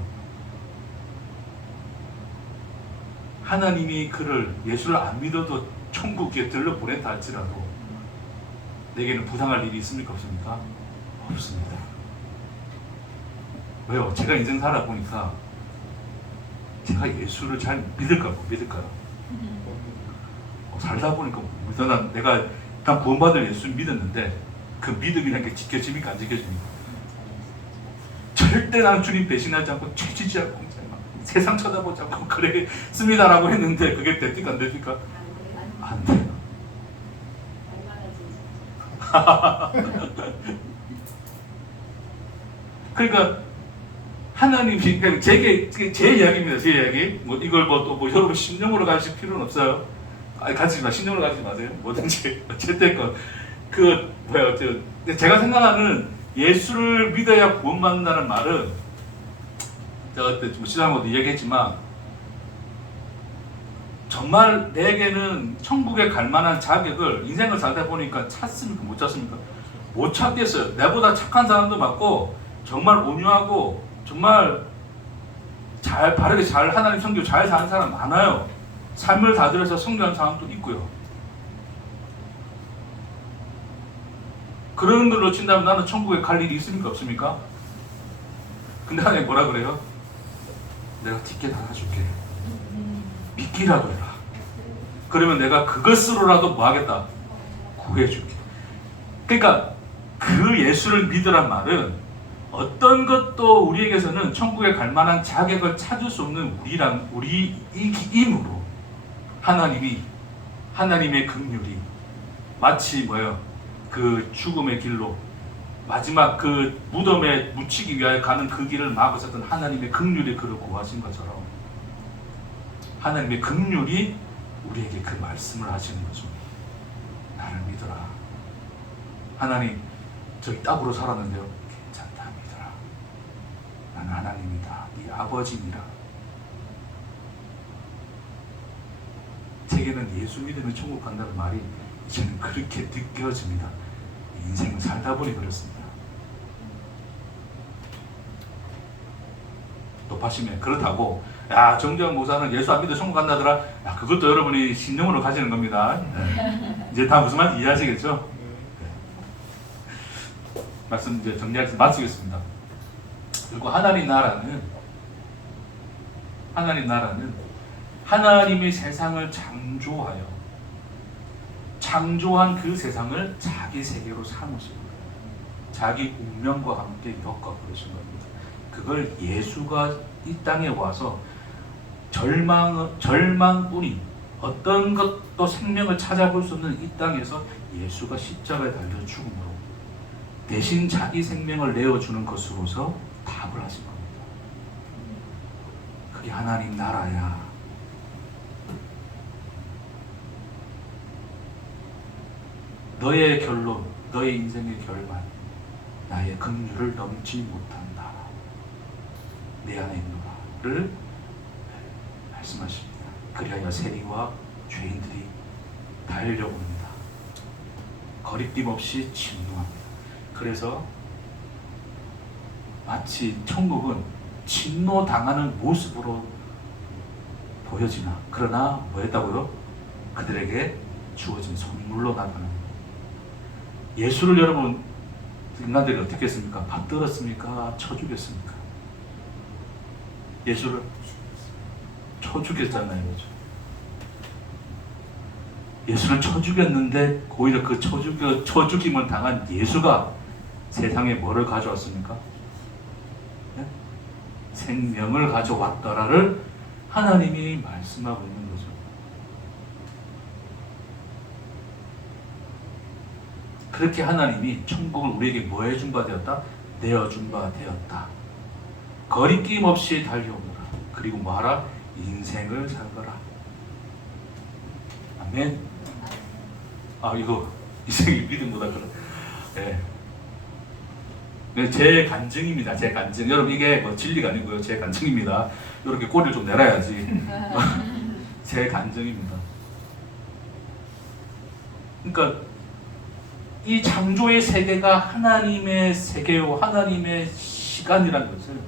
하나님이 그를 예수를 안 믿어도 천국에 들러 보낸다 할지라도 내게는 부당할 일이 있습니까? 없습니까? 없습니다. 왜요? 제가 인생 살아보니까 제가 예수를 잘 믿을까 못 믿을까요? 살다 보니까 내가 일단 구원받을 예수 믿었는데 그 믿음이라는 게 지켜집니까? 안 지켜집니까? 절대 나는 주님 배신하지 않고 죄지지 않고 세상 쳐다보지 않고 그랬습니다라고 했는데 그게 됩니까? 안 됩니까? 안 돼요. 그러니까 하나님이 제 이야기입니다. 제 이야기. 이걸 또 여러분 신념으로 가실 필요는 없어요. 가지지 마. 신념으로 가지 마세요. 뭐든지 어쨌든 제가 생각하는 예수를 믿어야 구원받는다는 말은 제가 그때 좀 시장하고도 이야기했지만 정말 내게는 천국에 갈 만한 자격을 인생을 살다 보니까 찾습니까? 못 찾습니까? 못 찾겠어요. 내보다 착한 사람도 많고 정말 온유하고 정말 바르게 잘 하나님 성교 잘 사는 사람 많아요. 삶을 다 들여서 성교한 사람도 있고요. 그런 걸로 친다면 나는 천국에 갈 일이 있습니까? 없습니까? 근데 하나님 뭐라 그래요? 내가 티켓 하나 줄게. 믿기라도 해라. 그러면 내가 그것으로라도 뭐 하겠다? 구해줄게. 그러니까 그 예수를 믿으란 말은 어떤 것도 우리에게서는 천국에 갈 만한 자격을 찾을 수 없는 우리임으로 하나님의 긍휼이 마치 그 죽음의 길로 마지막 그 무덤에 묻히기 위하여 가는 그 길을 막으셨던 하나님의 긍휼이 그를 구하신 것처럼 하나님의 긍휼이 우리에게 그 말씀을 하시는 거죠. 나를 믿어라. 하나님 저기 땅으로 살았는데요. 괜찮다 믿어라. 나는 하나님이다. 네 아버지니라. 저에게는 예수 믿으면 천국 간다는 말이 이제는 그렇게 느껴집니다. 인생을 살다 보니 그렇습니다. 높아시면 그렇다고 야 정재환 목사는 예수 안 믿어 천국 간다더라. 야 그것도 여러분이 신념으로 가지는 겁니다. 네. 이제 다 무슨 말인지 이해하시겠죠? 네. 말씀 이제 정리해서 마치겠습니다. 그리고 하나님 나라는 하나님이 세상을 창조한 그 세상을 자기 세계로 삼으신 거예요. 자기 운명과 함께 엮어 그러신 겁니다. 그걸 예수가 이 땅에 와서 절망뿐인 어떤 것도 생명을 찾아볼 수 없는 이 땅에서 예수가 십자가에 달려 죽음으로 대신 자기 생명을 내어주는 것으로서 답을 하신 겁니다. 그게 하나님 나라야. 너의 결론, 너의 인생의 결말, 나의 긍휼을 넘지 못한다. 내 안에 있노라를 말씀하십니다. 그리하여 세리와 죄인들이 달려옵니다. 거리낌 없이 진노합니다. 그래서 마치 천국은 진노당하는 모습으로 보여지나 그러나 뭐였다고요? 그들에게 주어진 선물로 나타납니다. 예수를 여러분 인간들이 어떻게 했습니까? 받들었습니까? 쳐 죽였습니까? 예수를 쳐 죽였잖아요. 그렇죠? 예수를 쳐 죽였는데 오히려 그 쳐 죽임을 당한 예수가 세상에 뭐를 가져왔습니까? 네? 생명을 가져왔더라를 하나님이 말씀하고 있는 거죠. 그렇게 하나님이 천국을 우리에게 뭐 해준 바 되었다? 내어준 바 되었다. 거리낌 없이 달려오너라. 그리고 뭐하라? 인생을 살거라. 아멘. 이거 인생이 믿음보다 그런. 네. 제 간증입니다. 제 간증. 여러분 이게 뭐 진리가 아니고요. 제 간증입니다. 이렇게 꼬리를 좀 내려야지. 제 간증입니다. 그러니까 이 창조의 세계가 하나님의 세계요, 하나님의 시간이라는 것을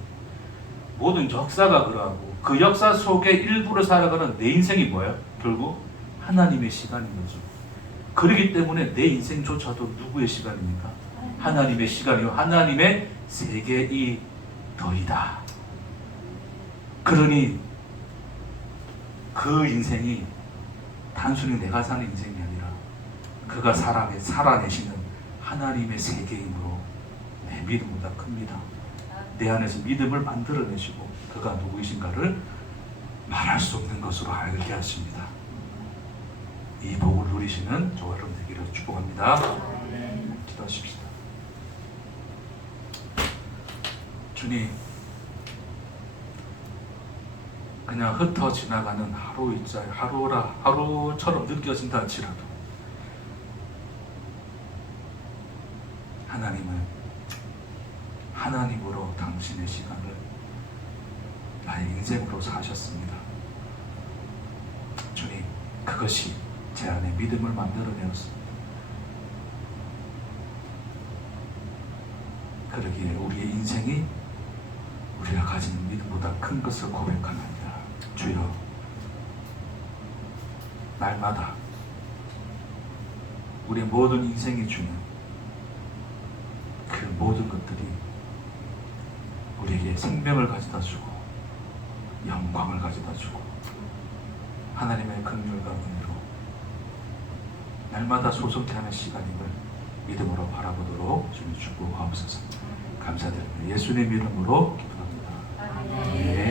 모든 역사가 그러하고 그 역사 속에 일부를 살아가는 내 인생이 뭐예요? 결국 하나님의 시간인 거죠. 그렇기 때문에 내 인생조차도 누구의 시간입니까? 하나님의 시간이요, 하나님의 세계이더이다. 그러니 그 인생이 단순히 내가 사는 인생이 아니라 그가 살아내시는 하나님의 세계이므로 내 믿음보다 큽니다. 내 안에서 믿음을 만들어내시고 그가 누구이신가를 말할 수 없는 것으로 알게 하십니다. 이 복을 누리시는 저와 여러분 되기를 축복합니다. 기도하십시다. 주님, 그냥 흩어 지나가는 하루처럼 느껴진다 할지라도 하나님은 하나님으로 당신의 시간을 나의 인생으로 사셨습니다. 주님, 그것이 제 안에 믿음을 만들어내었습니다. 그러기에 우리의 인생이 우리가 가진 믿음보다 큰 것을 고백하나이다. 주여, 날마다 우리의 모든 인생이 주는 그 모든 것들이 우리에게 생명을 가져다 주고 영광을 가져다 주고 하나님의 긍휼과 은혜로 날마다 소속해 하는 시간임을 믿음으로 바라보도록 주님 축복하옵소서. 감사드립니다. 예수님 이름으로 기도합니다. 아멘.